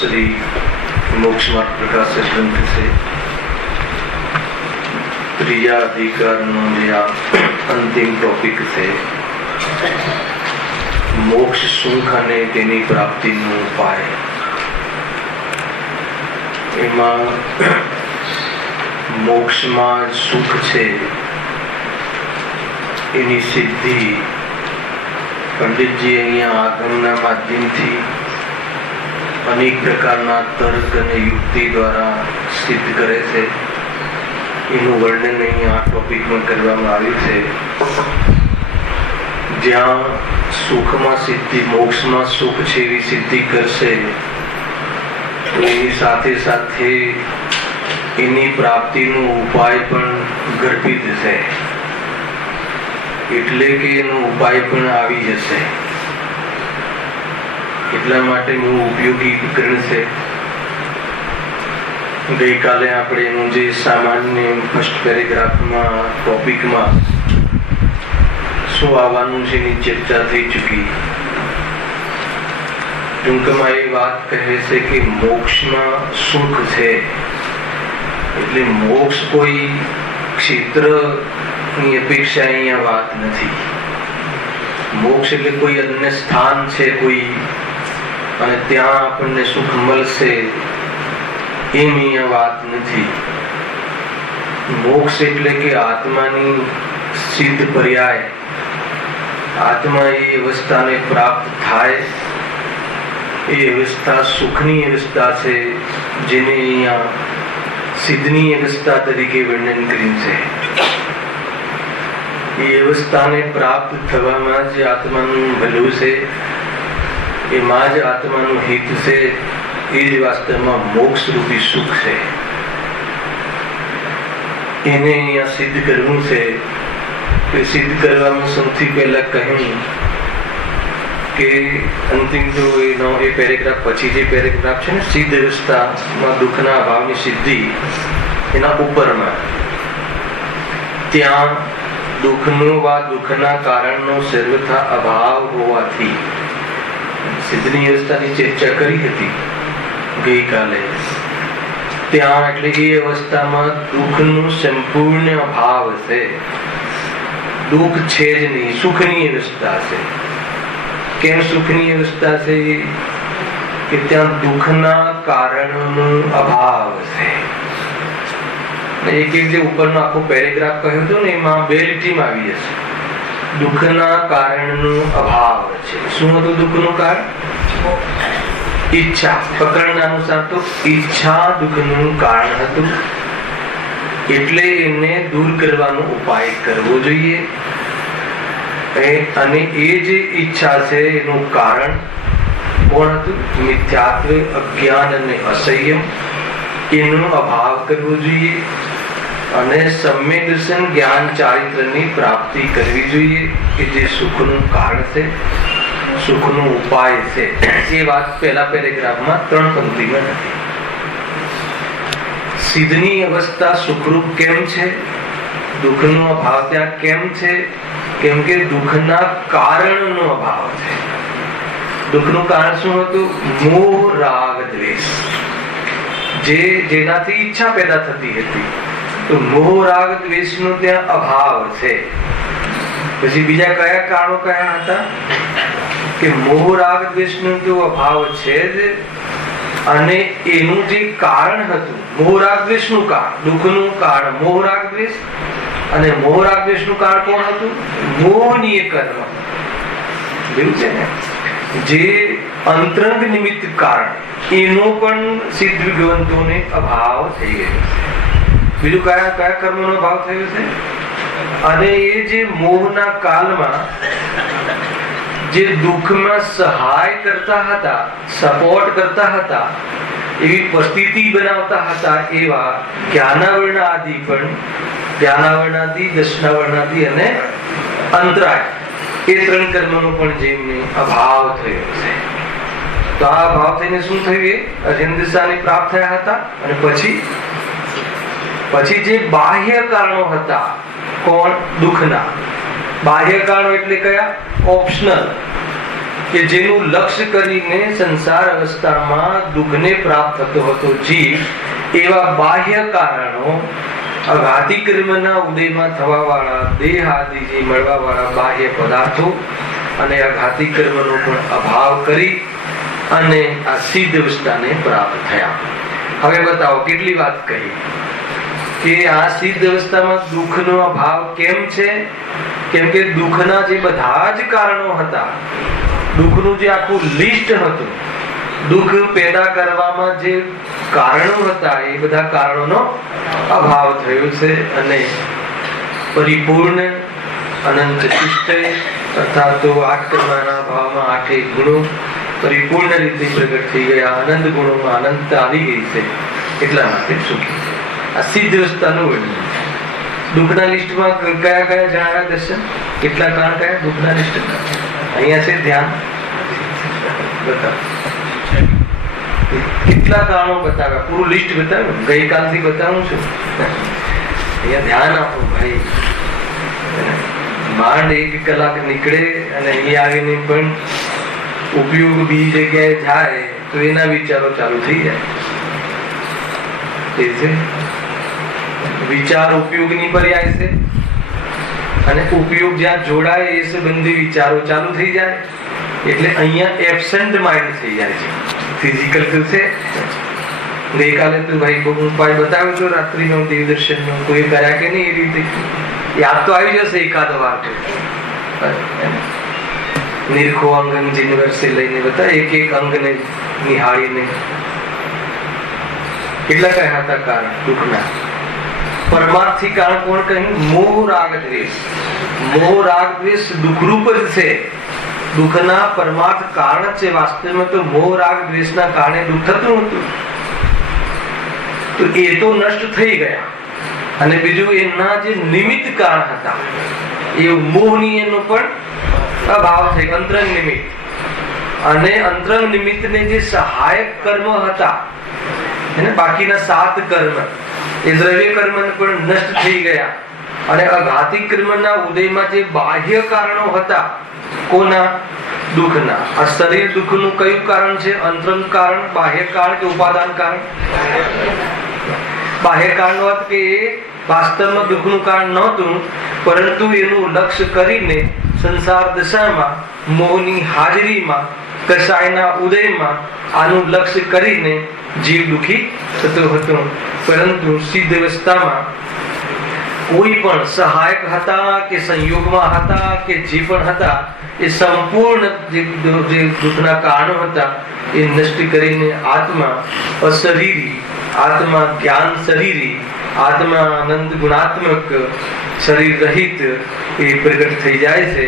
श्री मोक्ष मार्ग प्रकाश ग्रंथ से ત્રીજા અધિકારનો જે અંતિમ ટોપિક છે, મોક્ષ સુખ અને તેની પ્રાપ્તિનો ઉપાય, એમાં મોક્ષમાં સુખ છે એની સિદ્ધિ પંડિતજી અહીંયા આગમના માધ્યમથી અનેક પ્રકારના તર્ક અને યુક્તિ દ્વારા સિદ્ધ કરે છે. એનું વર્ણન અહીંયા આ ટોપિકમાં કરવામાં આવ્યું છે. જ્યાં સુખમાં સિદ્ધિ, મોક્ષમાં સુખ છે એવી સિદ્ધિ કરશે તો એની સાથે સાથે એની પ્રાપ્તિનો ઉપાય પણ ગર્ભિત છે, એટલે કે એનો ઉપાય પણ આવી જશે. એટલા માટે બહુ ઉપયોગી ઉપકરણ છે. ગઈકાલે આપણે એનું જે સામાન્ય ફર્સ્ટ પેરેગ્રાફમાં ટોપિકમાં શું આવવાનું છે એની ચર્ચા થઈ ચૂકી. ટૂંકમાં એ વાત કહે છે કે મોક્ષમાં સુખ છે, એટલે મોક્ષ કોઈ ક્ષેત્રની અપેક્ષા અહીંયા વાત નથી. મોક્ષ એટલે કોઈ અન્ય સ્થાન છે કોઈ, અને ત્યાં આપણને સુખ મળશે એમ અહીંયા વાત નથી. મોક્ષ એટલે કે આત્માની સિદ્ધ પર્યાય, આત્મા એ અવસ્થાને પ્રાપ્ત થાય એ અવસ્થા સુખની અવસ્થા છે, જેને અહીંયા સિદ્ધની અવસ્થા તરીકે વર્ણન કર્યું છે. એ અવસ્થાને પ્રાપ્ત થવામાં જ આત્માનું ભલું છે, એમાં જ આત્માનું હિત છે. એ જ વાસ્તવમાં મોક્ષ રૂપી સુખ છે. એને અહીંયા સિદ્ધ કરવું છે. એ સિદ્ધ કરવામાં સૌથી પહેલા કહ્યું કે અંતિમ તો એનો એ પેરેગ્રાફ પછી જે પેરેગ્રાફ છે ને, સિદ્ધ અવસ્થામાં દુઃખના અભાવની સિદ્ધિ, એના ઉપરમાં ત્યાં દુઃખનો વા દુઃખના કારણનો સર્વથા અભાવ હોવાથી સિદ્ધની અવસ્થાની ચર્ચા કરી હતી ગઈકાલે. ત્યાં એટલે એ અવસ્થામાં દુઃખનું સંપૂર્ણ અભાવ છે, દુઃખ છે જ નહીં, સુખની અવસ્થા છે. કેમ સુખની અવસ્થા છે? કે ત્યાં દુઃખના કારણનો અભાવ છે. એક એક જે ઉપરનો આખો પેરેગ્રાફ કહ્યો હતો ને, એમાં બે લીટીમાં આવી જશે. દુઃખના કારણનો અભાવ છે. શું હતું દુઃખનું કારણ? ઈચ્છા. પ્રકરણના અનુસાર તો ઈચ્છા દુઃખનું કારણ હતું, એટલે એને દૂર કરવાનો ઉપાય કરવો જોઈએ. અને એ જે ઈચ્છા છે એનું કારણ કોણ હતું? મિથ્યાત્વ, અજ્ઞાન અને અસંયમ. એનો અભાવ કરવો જોઈએ અને સમ્યક દર્શન, જ્ઞાન, ચારિત્રની પ્રાપ્તિ કરવી જોઈએ કે જે સુખનું કારણ છે, સુખનો ઉપાય છે. એ વાત પહેલા પેરેગ્રાફમાં 3 પંક્તિમાં નથી. સિદ્ધની અવસ્થા સુખરૂપ કેમ છે? દુઃખનો અભાવ ત્યાં કેમ છે? કેમ કે દુઃખના કારણનો અભાવ છે. દુઃખનું કારણ શું હતું? મોહ, રાગ, દ્વેષ, જેનાથી ઈચ્છા પેદા થતી હતી. તો મોહ, રાગ, દ્વેષનો ત્યાં અભાવ છે. પછી બીજા કયા કારણો કયા હતા કે મોહ રાગ દ્વેષનો તો અભાવ છે જ, અને એનું જે કારણ હતું મોહ રાગ દ્વેષનું કારણ, દુઃખનું કારણ મોહ રાગ દ્વેષ, અને મોહ રાગ દ્વેષનું કારણ કોણ હતું? મોહનીય કર્મ. એવું છે ને, જે અંતરંગ નિમિત્ત કારણ એનો પણ સિદ્ધ વિગવંતોને અભાવ થઈ ગયો. બીજું કયા કયા કર્મોનો અભાવ થયો છે? અને એ જે મોહના કાલમાં જે દુઃખમાં સહાય કરતા હતા, સપોર્ટ કરતા હતા, એવી પરિસ્થિતિ બનાવતા હતા, એવા જ્ઞાનાવરણ આદિ પણ, જ્ઞાનાવરણાદિ, દર્શનાવરણાદિ અને અંતરાય, એ ત્રણ કર્મનો પણ જેમને અભાવ થયો છે. તો આ અભાવ થઈને શું થયું? એ અજેન્દ્રસાને પ્રાપ્ત થયા હતા. અને પછી જે બાહ્ય કારણો હતા, કોણ? દુઃખના બાહ્ય કારણો એટલે કયા? ઓપ્શનલ, કે જેનું લક્ષ્ય કરીને સંસાર અવસ્થામાં દુઃખને પ્રાપ્ત થતો હતો જીવ, એવા બાહ્ય કારણો, અઘાતી કર્મના ઉદયમાં થવા વાળા દેહ આદિ જે મળવા વાળા બાહ્ય પદાર્થો અને અઘાતી કર્મનો પણ અભાવ કરી અને આ સિદ્ધ અવસ્થાને પ્રાપ્ત થયા. હવે બતાવો કેટલી વાત કહી કે આ સિદ્ધ અવસ્થામાં દુઃખનો અભાવ કેમ છે? કેમ કે દુઃખના જે બધા જ કારણો હતા, દુઃખનું જે આખું લિસ્ટ હતું, દુઃખ પેદા કરવામાં જે કારણો હતા, એ બધા કારણોનો અભાવ થયો છે. અને પરિપૂર્ણ અનંત ચતુષ્ટય અર્થાત તો 8 કર્મના ભાવમાં 8 ગુણો પરિપૂર્ણ રીતે પ્રગટ થઈ ગયા, આનંદ ગુણોમાં અનંત આવી ગઈ છે. એટલા માટે સુખી. આ સિદ્ધ અવસ્થાનું વર્ણન. દુઃખના લિસ્ટમાં કયા કયા જણાવ્યા દર્શન? કેટલા કારણ કયા દુઃખના લિસ્ટમાં? અહીંયા છે ધ્યાન. બતાવો કેટલા કારણો બતાવ્યા, પૂરું લિસ્ટ બતાવ્યું. ગઈકાલથી બતાવું છું. અહીંયા ધ્યાન આપો ભાઈ. માંડ 1 કલાક નીકળે અને અહીંયા આવીને પણ ઉપયોગ બીજી જગ્યાએ જાય તો એના વિચારો ચાલુ થઈ જાય. વિચાર ઉપયોગની પર્યાય છે, અને ઉપયોગ જ્યાં જોડાય એ સંબંધી વિચારો ચાલુ થઈ જાય. એટલે અહીંયા એબસન્ટ માઇન્ડ થઈ જાય છે. ફિઝિકલ તો છે. ગઈકાલે તો ભાઈ બહુ ઉપાય બતાવ્યો હતો રાત્રિનો દેવદર્શનનો, કોઈ કર્યા કે નહીં એ રીતે યાદ તો આવી જશે એકાદ વાર. નિરખો અંગન જીનવર્સે લઈને બતા એક અંગને નિહાળીને કેટલા કયા હતા કારણ દુઃખના? પરમાર્થી કારણ કોણ કહ્યું? મોહ રાગ દ્વેષ. મોહ રાગ દ્વેષ દુઃખરૂપ જ છે, દુઃખના પરમાર્થ કારણ છે. વાસ્તવમાં તો મોહ રાગ દ્વેષના કારણે દુઃખ થતું હતું, તો એ તો નષ્ટ થઈ ગયા. અને બીજું એના જે નિમિત્ત કારણ હતા, એ મોહની એનો પણ અભાવ થયો, અંતરંગ નિમિત્ત. અને અંતરંગ નિમિત્તને જે સહાયક કર્મ હતા, એને બાકીના 7 કર્મ, એ દ્રવ્ય કર્મ પણ નષ્ટ થઈ ગયા. અને અઘાતી કર્મના ઉદયમાં જે બાહ્ય કારણો હતા, કોના? દુઃખના. આ શરીર દુઃખનું કયું કારણ છે? અંતરંગ કારણ, બાહ્ય કારણ કે ઉપાદાન કારણ? બાહ્ય કારણનો અર્થ કે એ વાસ્તવમાં દુઃખનું કારણ નહોતું, પરંતુ એનું લક્ષ્ય કરીને સંસાર દશામાં મોહની હાજરીમાં કસાયના ઉદયમાં આનું લક્ષ્ય કરીને જીવ દુઃખી થતો હતો. પરંતુ સિદ્ધ અવસ્થામાં કોઈ પણ સહાયક હતા કે સંયોગમાં હતા કે જે પણ હતા, એ સંપૂર્ણ જે દુઃખના કારણો હતા એ નષ્ટ કરીને આત્મા અશરીરી, આત્મા જ્ઞાન શરીરી, આત્મા આનંદ ગુણાત્મક, શરીર રહિત એ પ્રગટ થઈ જાય છે.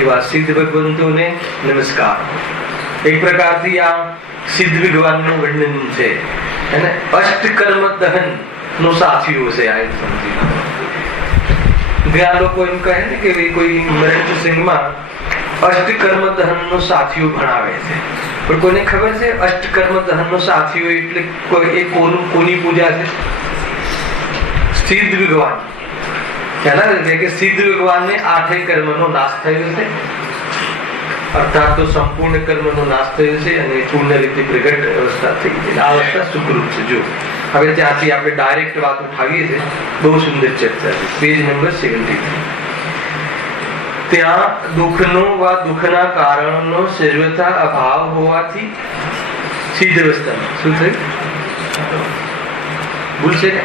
એવા સિદ્ધ ભગવંતોને નમસ્કાર. એક પ્રકારથી આ સિદ્ધ ભગવાનનું વર્ણન છે. અને અષ્ટકર્મ દહન નો સાથીઓ છે. આ સમજી ઘણા લોકો એમ કહે ને કે કોઈ મરણ્ય સિંહમાં અષ્ટકર્મ દહન નો સાથીઓ ભણાવે છે, પણ કોઈને ખબર છે અષ્ટકર્મ દહન નો સાથીઓ એટલે કોની પૂજા છે? સિદ્ધ ભગવાન. ખ્યાલ છે કે સિદ્ધ ભગવાનને 8 કર્મનો નાશ થયો છે, અર્થાત તો સંપૂર્ણ કર્મનો નાશ થયો છે અને પૂર્ણ રીતે પ્રગટ અવસ્થા થઈ છે. આ અવસ્થા સુખરૂપ છે. જો હવે ત્યાંથી આપણે ડાયરેક્ટ વાત ઉઠાવીએ છીએ. બહુ સુંદર ચર્ચા છે. Page number 73. ત્યાં દુઃખનો વા દુઃખના કારણનો સર્વથા અભાવ હોવાથી સિદ્ધ અવસ્થામાં શું થયું? ભૂલશે ને?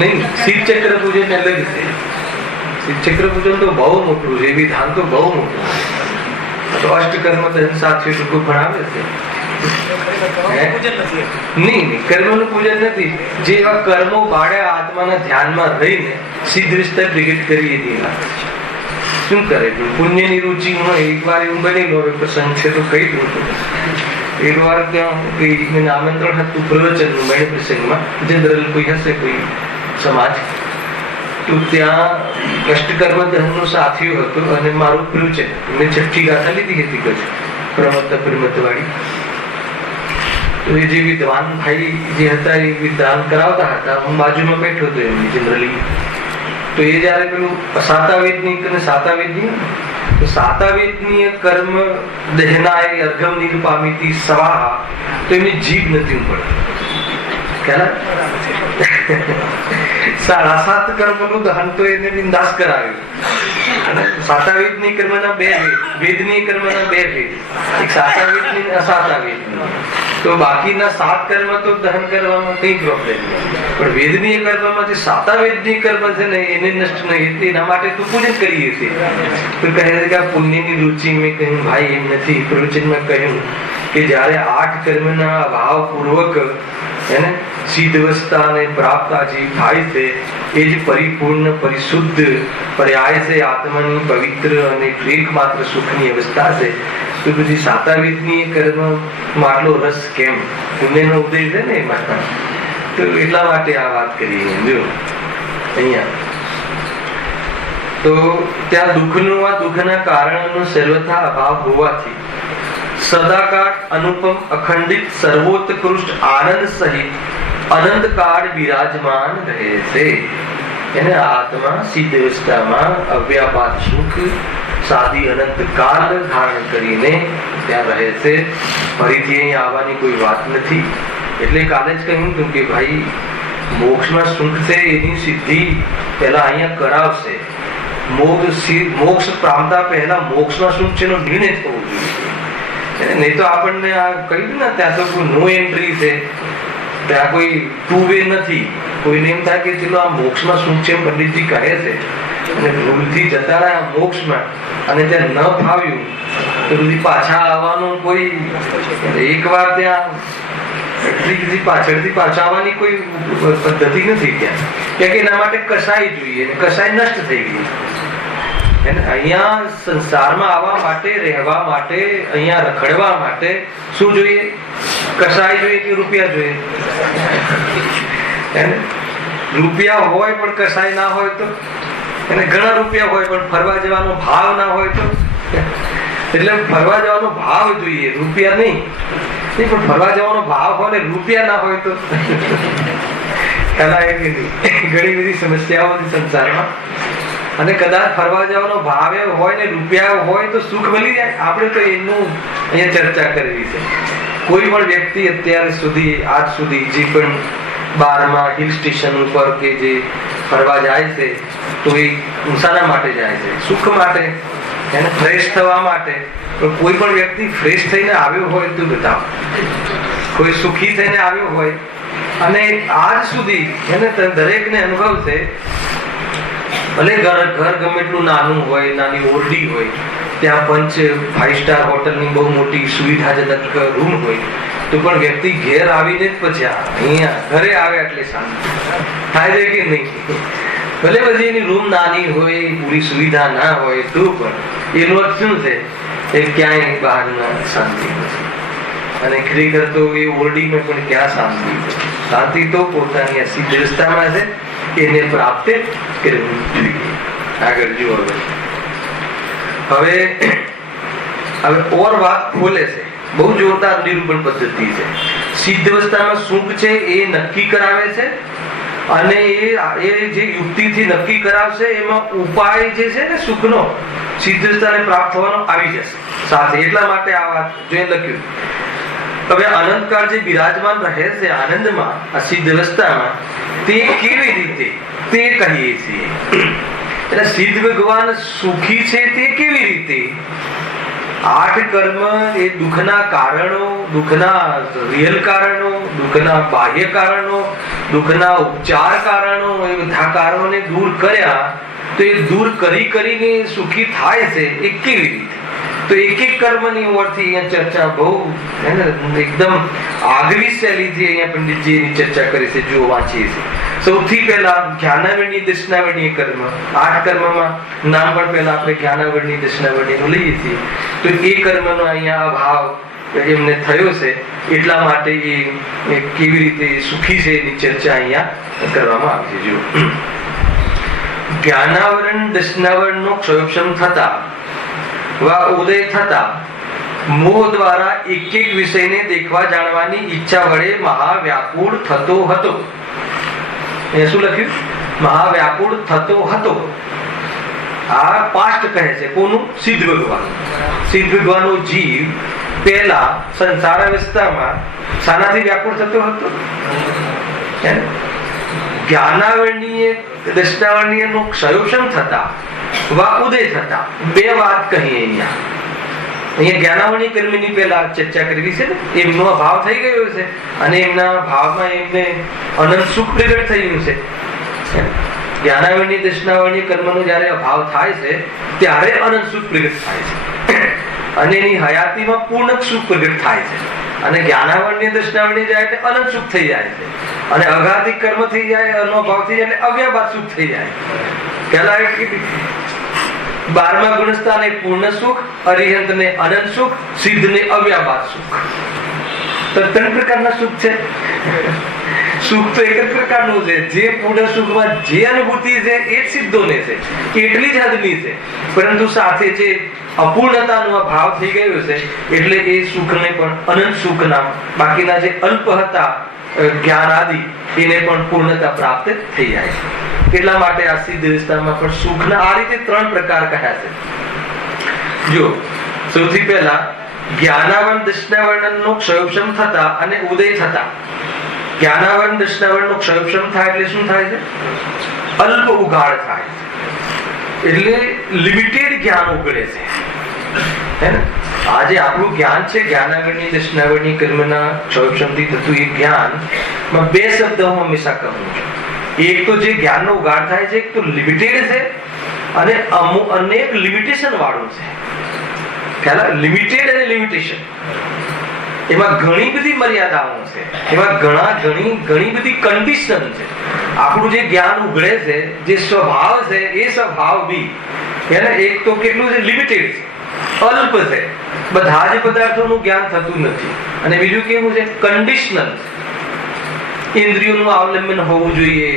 નહીં, શિવ ચક્ર પૂજન અલગ છે. શિવ ચક્ર પૂજન તો બહુ મોટું છે, વિધાન તો બહુ મોટું છે. તો અષ્ટકર્મ દહન સાથે લોકો ભણાવે છે. નહીં, કર્મનું પૂજન નથી. જેવા કર્મો બાળે આત્માના ધ્યાનમાં રહીને સિદ્ધ વિસ્તાર પ્રગટ કરી હતી. શું કરે? પુણ્યની રુચિ હોય. એક વાર એવું બનેલું, હવે પ્રસંગ છે તો કહી દઉં. એક વાર ત્યાં આમંત્રણ હતું પ્રવચનનું, મેળ પ્રસંગમાં જનરલ કોઈ હશે કોઈ સમાજ, તો ત્યાં અષ્ટકર્મ દહનનું સાથીઓ હતું અને મારું પ્રવચન મેં છઠ્ઠી ગાથા લીધી હતી કચ્છ પ્રમત્ત વાળી. તો એ જે વિદ્વાન ભાઈ જે હતા એ વિધાન કરાવતા હતા, હું બાજુમાં બેઠો હતો એમની જનરલી. તો એ જયારે પેલું સાતાવેદની અને સાતાવેદની તો સાતાવેદની કર્મ દહેનાય અર્ઘમ નિરૂપામિતિ સ્વાહા, તો એમની જીભ નથી ઉપડતી. ખ્યાલ? 7.5 કર્મનું દહન તો એને બિંદાસ કરાવ્યું. અને સાતાવેદની કર્મના 2 વેદ, વેદની કર્મના 2 વેદ, એક સાતાવેદની અને અસાતાવેદની. તો બાકીના 7 કર્મ તો દહન કરવામાં કઈ પ્રોબ્લેમ નહીં, પણ વેદની કર્મમાં જે સાતાવેદની કર્મ છે ને એને નષ્ટ નહીં, એના માટે તો પૂજન કરીએ છીએ. તો કહે છે કે આ પુણ્યની રુચિ. મેં કહ્યું ભાઈ એમ નથી. પ્રવચનમાં કહ્યું કે જયારે 8 કર્મના અભાવ પૂર્વક એને સિદ્ધ અવસ્થાને પ્રાપ્ત જે થાય છે એ જ પરિપૂર્ણ પરિશુદ્ધ પર્યાય છે, આત્માની પવિત્ર અને એકમાત્ર સુખની અવસ્થા છે. તો પછી સાતાવેદની કર્મ આટલો રસ કેમ? પુણ્યનો ઉદય છે ને એમાં. તો એટલા માટે આ વાત કરી. જો અહીંયા તો ત્યાં દુઃખનું આ દુઃખના કારણનો સર્વથા અભાવ હોવાથી સદાકાળ અનુપમ અખંડિત સર્વોત્કૃષ્ટ આનંદ સહિત અનંતકાળ વિરાજમાન રહે છે. એને આત્મા સિદ્ધ અવસ્થામાં અવ્યાપાત સુખ સાદી અનંત કાળ ધારણ કરીને ત્યાં રહે છે. ફરીથી અહીં આવવાની કોઈ વાત નથી. એટલે કાલે જ કહ્યું હતું કે ભાઈ મોક્ષમાં સુખ છે એની સિદ્ધિ પહેલા અહીંયા કરાવશે. મોક્ષ પામતા પહેલા મોક્ષમાં સુખ છે એનો નિર્ણય થવો જોઈએ. નહીં તો આપણને આ કહ્યું ને ત્યાં તો કોઈ નો એન્ટ્રી છે, ત્યાં કોઈ 2 વે નથી. કોઈને એમ થાય કે ચલો આ મોક્ષમાં શું છે પંડિતજી કહે છે અને ભૂલથી જતા રહ્યા મોક્ષમાં અને ત્યાં ન ફાવ્યું તો પછી પાછા આવવાનું કોઈ એકવાર ત્યાં પાછળથી પાછા આવવાની કોઈ પદ્ધતિ નથી ત્યાં. કે એના માટે કસાઈ જોઈએ, કસાઈ નષ્ટ થઈ ગઈ. અહીંયા સંસારમાં આવવા માટે, રહેવા માટે, અહીંયા રખડવા માટે શું જોઈએ? કસાઈ જોઈએ કે રૂપિયા જોઈએ? રૂપિયા હોય પણ કસાઈ ના હોય તો, અને ઘણા રૂપિયા હોય પણ ફરવા જવાનો ભાવ ના હોય તો. એટલે ફરવા જવાનો ભાવ જોઈએ, રૂપિયા નહીં. પણ ફરવા જવાનો ભાવ હોય ને રૂપિયા ના હોય તો ઘણી બધી સમસ્યાઓ સંસારમાં. અને કદાચ ફરવા જવાનો ભાવ એવો હોય ને રૂપિયા હોય તો સુખ મળી જાય. આપણે તો એનું અહીંયા ચર્ચા કરવી છે. કોઈ પણ વ્યક્તિ અત્યાર સુધી આજ સુધી જે પણ બહારમાં હિલ સ્ટેશન ઉપર કે જે ફરવા જાય છે તો એ શાના માટે જાય છે? સુખ માટે, એને ફ્રેશ થવા માટે. પણ કોઈ પણ વ્યક્તિ ફ્રેશ થઈને આવ્યો હોય તો બતાવો, કોઈ સુખી થઈને આવ્યો હોય. અને આજ સુધી એને દરેકને અનુભવ છે, ભલે ઘર ગમે એટલું નાનું હોય, નાની ઓરડી હોય, ત્યાં 5 સ્ટાર હોટલની બહુ મોટી સુવિધાજનક રૂમ હોય, તો પણ વ્યક્તિ ઘેર આવીને જ પછી અહીંયા ઘરે આવે એટલે શાંતિ થાય છે કે નહીં? ભલે બધી એની રૂમ નાની હોય, પૂરી સુવિધા ના હોય, તો પણ એનો અર્થ શું છે? એ ક્યાંય બહાર ના શાંતિ નથી. અને ખરેખર તો એ ઓરડીમાં પણ ક્યાં શાંતિ છે? શાંતિ તો પોતાની સિદ્ધ અવસ્થામાં છે, એને પ્રાપ્ત કરવું જોઈએ. આગળ જુઓ. હવે ઓર વાત ખોલે છે. બહુ જોરદાર નિરૂપણ પદ્ધતિ છે. સિદ્ધ અવસ્થામાં સુખ છે એ નક્કી કરાવે છે, અને એ જે યુક્તિથી નક્કી કરાવશે એમાં ઉપાય જે છે ને સુખનો, સિદ્ધ અવસ્થાને પ્રાપ્ત થવાનો આવી જશે સાથે. એટલા માટે આ વાત જોઈ લખ્યું. હવે અનંતકાળ જે બિરાજમાન રહે છે આનંદમાં, આ સિદ્ધ અવસ્થામાં, તે કેવી રીતે તે કહીએ છીએ. એટલે સિદ્ધ ભગવાન સુખી છે તે કેવી રીતે? 8 કર્મ એ દુઃખના કારણો, દુઃખના રિયલ કારણો, દુઃખના બાહ્ય કારણો, દુઃખના ઉપચાર કારણો, એ બધા કારણોને દૂર કર્યા તો એ દૂર કરીને સુખી થાય છે એ કેવી રીતે? તો એક કર્મની ઉપરથી અહીંયા ચર્ચા બહુ એકદમ આગવી શૈલીથી અહીંયા પંડિતજી એની ચર્ચા કરી છે. જો વાંચીએ છીએ સૌથી પહેલા જ્ઞાનાવરણી દર્શનાવરણી કર્મ. 8 કર્મમાં નામ પણ પહેલા આપણે જ્ઞાનાવરણી દર્શનાવરણીનું લઈએ છીએ. તો એ કર્મનો અહીંયા અભાવ એમને થયો છે, એટલા માટે એ કેવી રીતે સુખી છે એની ચર્ચા અહીંયા કરવામાં આવી છે. જો જ્ઞાનાવરણ દર્શનાવરણનો ક્ષયોક્ષમ થતા વા ઉદય થતા મોહ દ્વારા એક વિષયને દેખવા જાણવાની ઈચ્છા વડે મહાવ્યાકુળ થતો હતો. એ શું લખ્યું? મહાવ્યાકુળ થતો હતો. આ પાસ્ટ કહે છે. કોનું? સિદ્ધ ભગવાન. સિદ્ધ ભગવાનનો જીવ પહેલા સંસાર અવસ્થામાં શાનાથી વ્યાકુળ થતો હતો? જ્ઞાનાવરણીય દર્શનાવરણીયનો ક્ષયોક્ષમ થતા વા ઉદય થતા. 2 વાત કહી અહીંયા. જ્ઞાનાવરણી કર્મની પહેલા ચર્ચા કરી છે ને, એમનો અભાવ થઈ ગયો છે અને એમના ભાવમાં એમને અનંત સુખ પ્રગટ થયું છે. જ્ઞાનાવરણી દર્શનાવરણી કર્મનો જ્યારે અભાવ થાય છે ત્યારે અનંત સુખ પ્રગટ થાય છે અને એની હયાતીમાં પૂર્ણ સુખ પ્રગટ થાય છે. અને જ્ઞાનાવરણી દર્શનાવરણી જાય એટલે અનંત સુખ થઈ જાય છે અને અઘાધિક કર્મ થઈ જાય, અનો અભાવ થઈ જાય એટલે અવ્યાબાદ સુખ થઈ જાય. પહેલા 12મા ગુણસ્થાને પૂર્ણ સુખ, અરિહંત ને અનંત સુખ, સિદ્ધ ને અવ્યાબાદ સુખ. તો 3 પ્રકારના સુખ છે. સુખ તો એક જ પ્રકારનું છે. જે પૂર્ણ સુખમાં જે અનુભૂતિ છે એ જ સિદ્ધોને છે, એટલી જ હદની છે. પરંતુ સાથે જે અપૂર્ણતાનો ભાવ થઈ ગયો છે એટલે એ સુખને પણ અનંત સુખ નામ, બાકીના જે અલ્પ હતા જ્ઞાન આદિ એને પણ પૂર્ણતા પ્રાપ્ત થઈ જાય છે. એટલા માટે આ સિદ્ધ અવસ્થામાં પણ સુખના આ રીતે 3 પ્રકાર કહ્યા છે. જો સૌથી પહેલા જ્ઞાનાવરણ દર્શનાવરણનો ક્ષયોક્ષમ થતા અને ઉદય થતા. જ્ઞાનાવરણ દર્શનાવરણનો ક્ષયોક્ષમ થાય એટલે શું થાય છે? અલ્પ ઉગાડ થાય છે. એટલે લિમિટેડ જ્ઞાન ઉગડે છે. આજે આપણું જ્ઞાન છે જ્ઞાનાવરણી દર્શનાવરણી કર્મના ક્ષયોક્ષમથી થતું એ જ્ઞાનમાં 2 શબ્દ હું હંમેશા કહું છું. એક તો જે જ્ઞાનનો ઉગાડ થાય છે, એક તો લિમિટેડ છે અને અનેક લિમિટેશન વાળું છે. ખ્યાલ? લિમિટેડ અને લિમિટેશન, એમાં ઘણી બધી મર્યાદાઓ છે, એમાં ઘણી બધી કન્ડિશન છે. આપણું જે જ્ઞાન ઉઘડે છે, જે સ્વભાવ છે, એ સ્વભાવ બી એક તો કેટલું છે? લિમિટેડ છે, અલ્પ છે. બધા જ પદાર્થોનું જ્ઞાન થતું નથી. અને બીજું કેવું છે? કન્ડિશનલ છે. ઇન્દ્રિયોનું અવલંબન હોવું જોઈએ.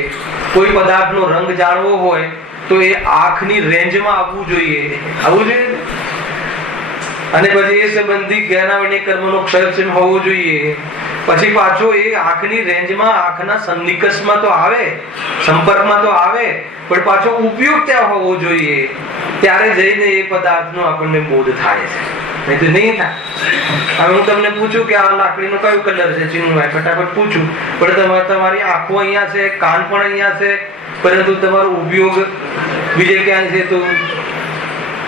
કોઈ પદાર્થનો રંગ જાણવો હોય તો એ આંખની રેન્જમાં આવવું જોઈએ. આવવું જોઈએ. અને પછી એ સંબંધી જ્ઞાનાવરણી કર્મનો ક્ષયોક્ષમ હોવો જોઈએ. પછી પાછો એ આંખની રેન્જમાં, આંખના સન્નિકર્ષમાં તો આવે, સંપર્કમાં તો આવે, પણ પાછો ઉપયોગ ત્યાં હોવો જોઈએ. ત્યારે જઈને એ પદાર્થનો આપણને બોધ થાય છે, નહીં તો નહીં થાય. હવે હું તમને પૂછું કે આ લાકડીનો કયો કલર છે, ચીનભાઈ, ફટાફટ પૂછું, પણ તમારી આંખો અહીંયા છે, કાન પણ અહીંયા છે, પરંતુ તમારો ઉપયોગ બીજે ક્યાં છે? તો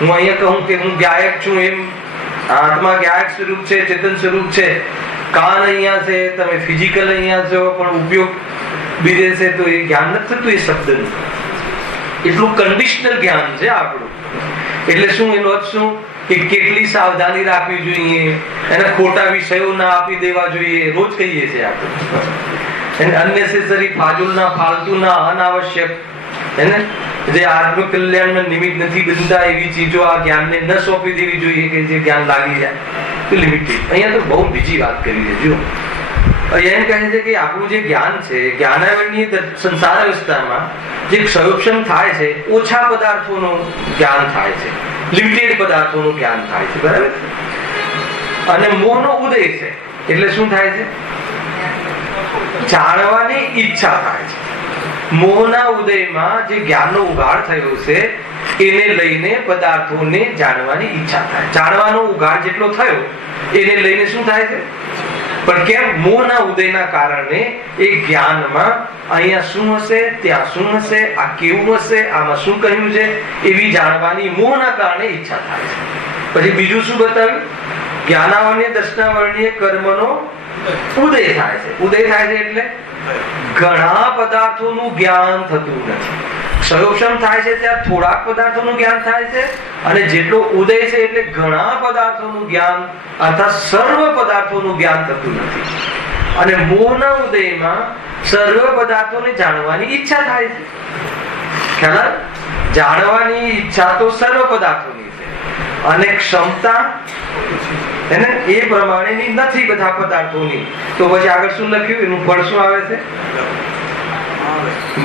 હું અહીંયા કહું કે હું ગાયક છું, એમ આત્મા ગાયક સ્વરૂપ છે, ચેતન સ્વરૂપ છે. કાન અહીંયા છે, તમે ફિઝિકલ અહીંયા છો, પણ ઉપયોગ બીજે છે, તો એ જ્ઞાન નથી થતું એ શબ્દનું. એટલું કન્ડિશનલ જ્ઞાન છે આપણું. એટલે શું એનો અર્થ શું? કે કેટલી સાવધાની રાખવી જોઈએ, એને ખોટા વિષયો ના આપી દેવા જોઈએ. રોજ કહીએ છીએ આપણે અનનેસેસરી, ફાજુલના, ફાલતુના, અનાવશ્યક, જે આત્મ કલ્યાણમાં નિમિત્ત નથી બનતા એવી ચીજો આ જ્ઞાનને ન સોંપી દેવી જોઈએ કે જે જ્ઞાન લાગી જાય. તો લિમિટેડ. અહીંયા તો બહુ બીજી વાત કરી છે. જો અહીંયા એમ કહે છે કે આપણું જે જ્ઞાન છે, જ્ઞાનાવરણીય સંસાર અવસ્થામાં જે ક્ષયોક્ષમ થાય છે, ઓછા પદાર્થોનું જ્ઞાન થાય છે, લિમિટેડ પદાર્થોનું જ્ઞાન થાય છે, બરાબર? અને મોહનો ઉદય છે. એટલે શું થાય છે? જાણવાની ઈચ્છા થાય છે. મોહના ઉદયમાં જે જ્ઞાનનો ઉઘાડ થયો છે એને લઈને પદાર્થોને જાણવાની ઈચ્છા થાય. જાણવાનો ઉઘાડ જેટલો થયો એને લઈને શું થાય છે? પણ કેમ? મોહના ઉદયના કારણે એ જ્ઞાનમાં અહીંયા શું હશે, ત્યાં શું હશે, આ કેવું હશે, આમાં શું કહ્યું છે, એવી જાણવાની મોહના કારણે ઈચ્છા થાય છે. પછી બીજું શું બતાવ્યું? જ્ઞાનાવર્ણ્ય દર્શનાવર્ણ્ય કર્મનો ઉદય થાય છે. ઉદય થાય છે એટલે ઘણા પદાર્થોનું જ્ઞાન થતું નથી. ક્ષયોક્ષમ થાય છે ત્યાં થોડાક પદાર્થોનું જ્ઞાન થાય છે, અને જેટલો ઉદય છે એટલે ઘણા પદાર્થોનું જ્ઞાન અર્થાત સર્વ પદાર્થોનું જ્ઞાન થતું નથી. અને મોહના ઉદયમાં સર્વ પદાર્થોને જાણવાની ઈચ્છા થાય છે. ખ્યાલ? જાણવાની ઈચ્છા તો સર્વ પદાર્થોની છે, અને ક્ષમતા એને એ પ્રમાણેની નથી બધા પદાર્થોની. તો પછી આગળ શું લખ્યું? એનું ફળ શું આવે છે?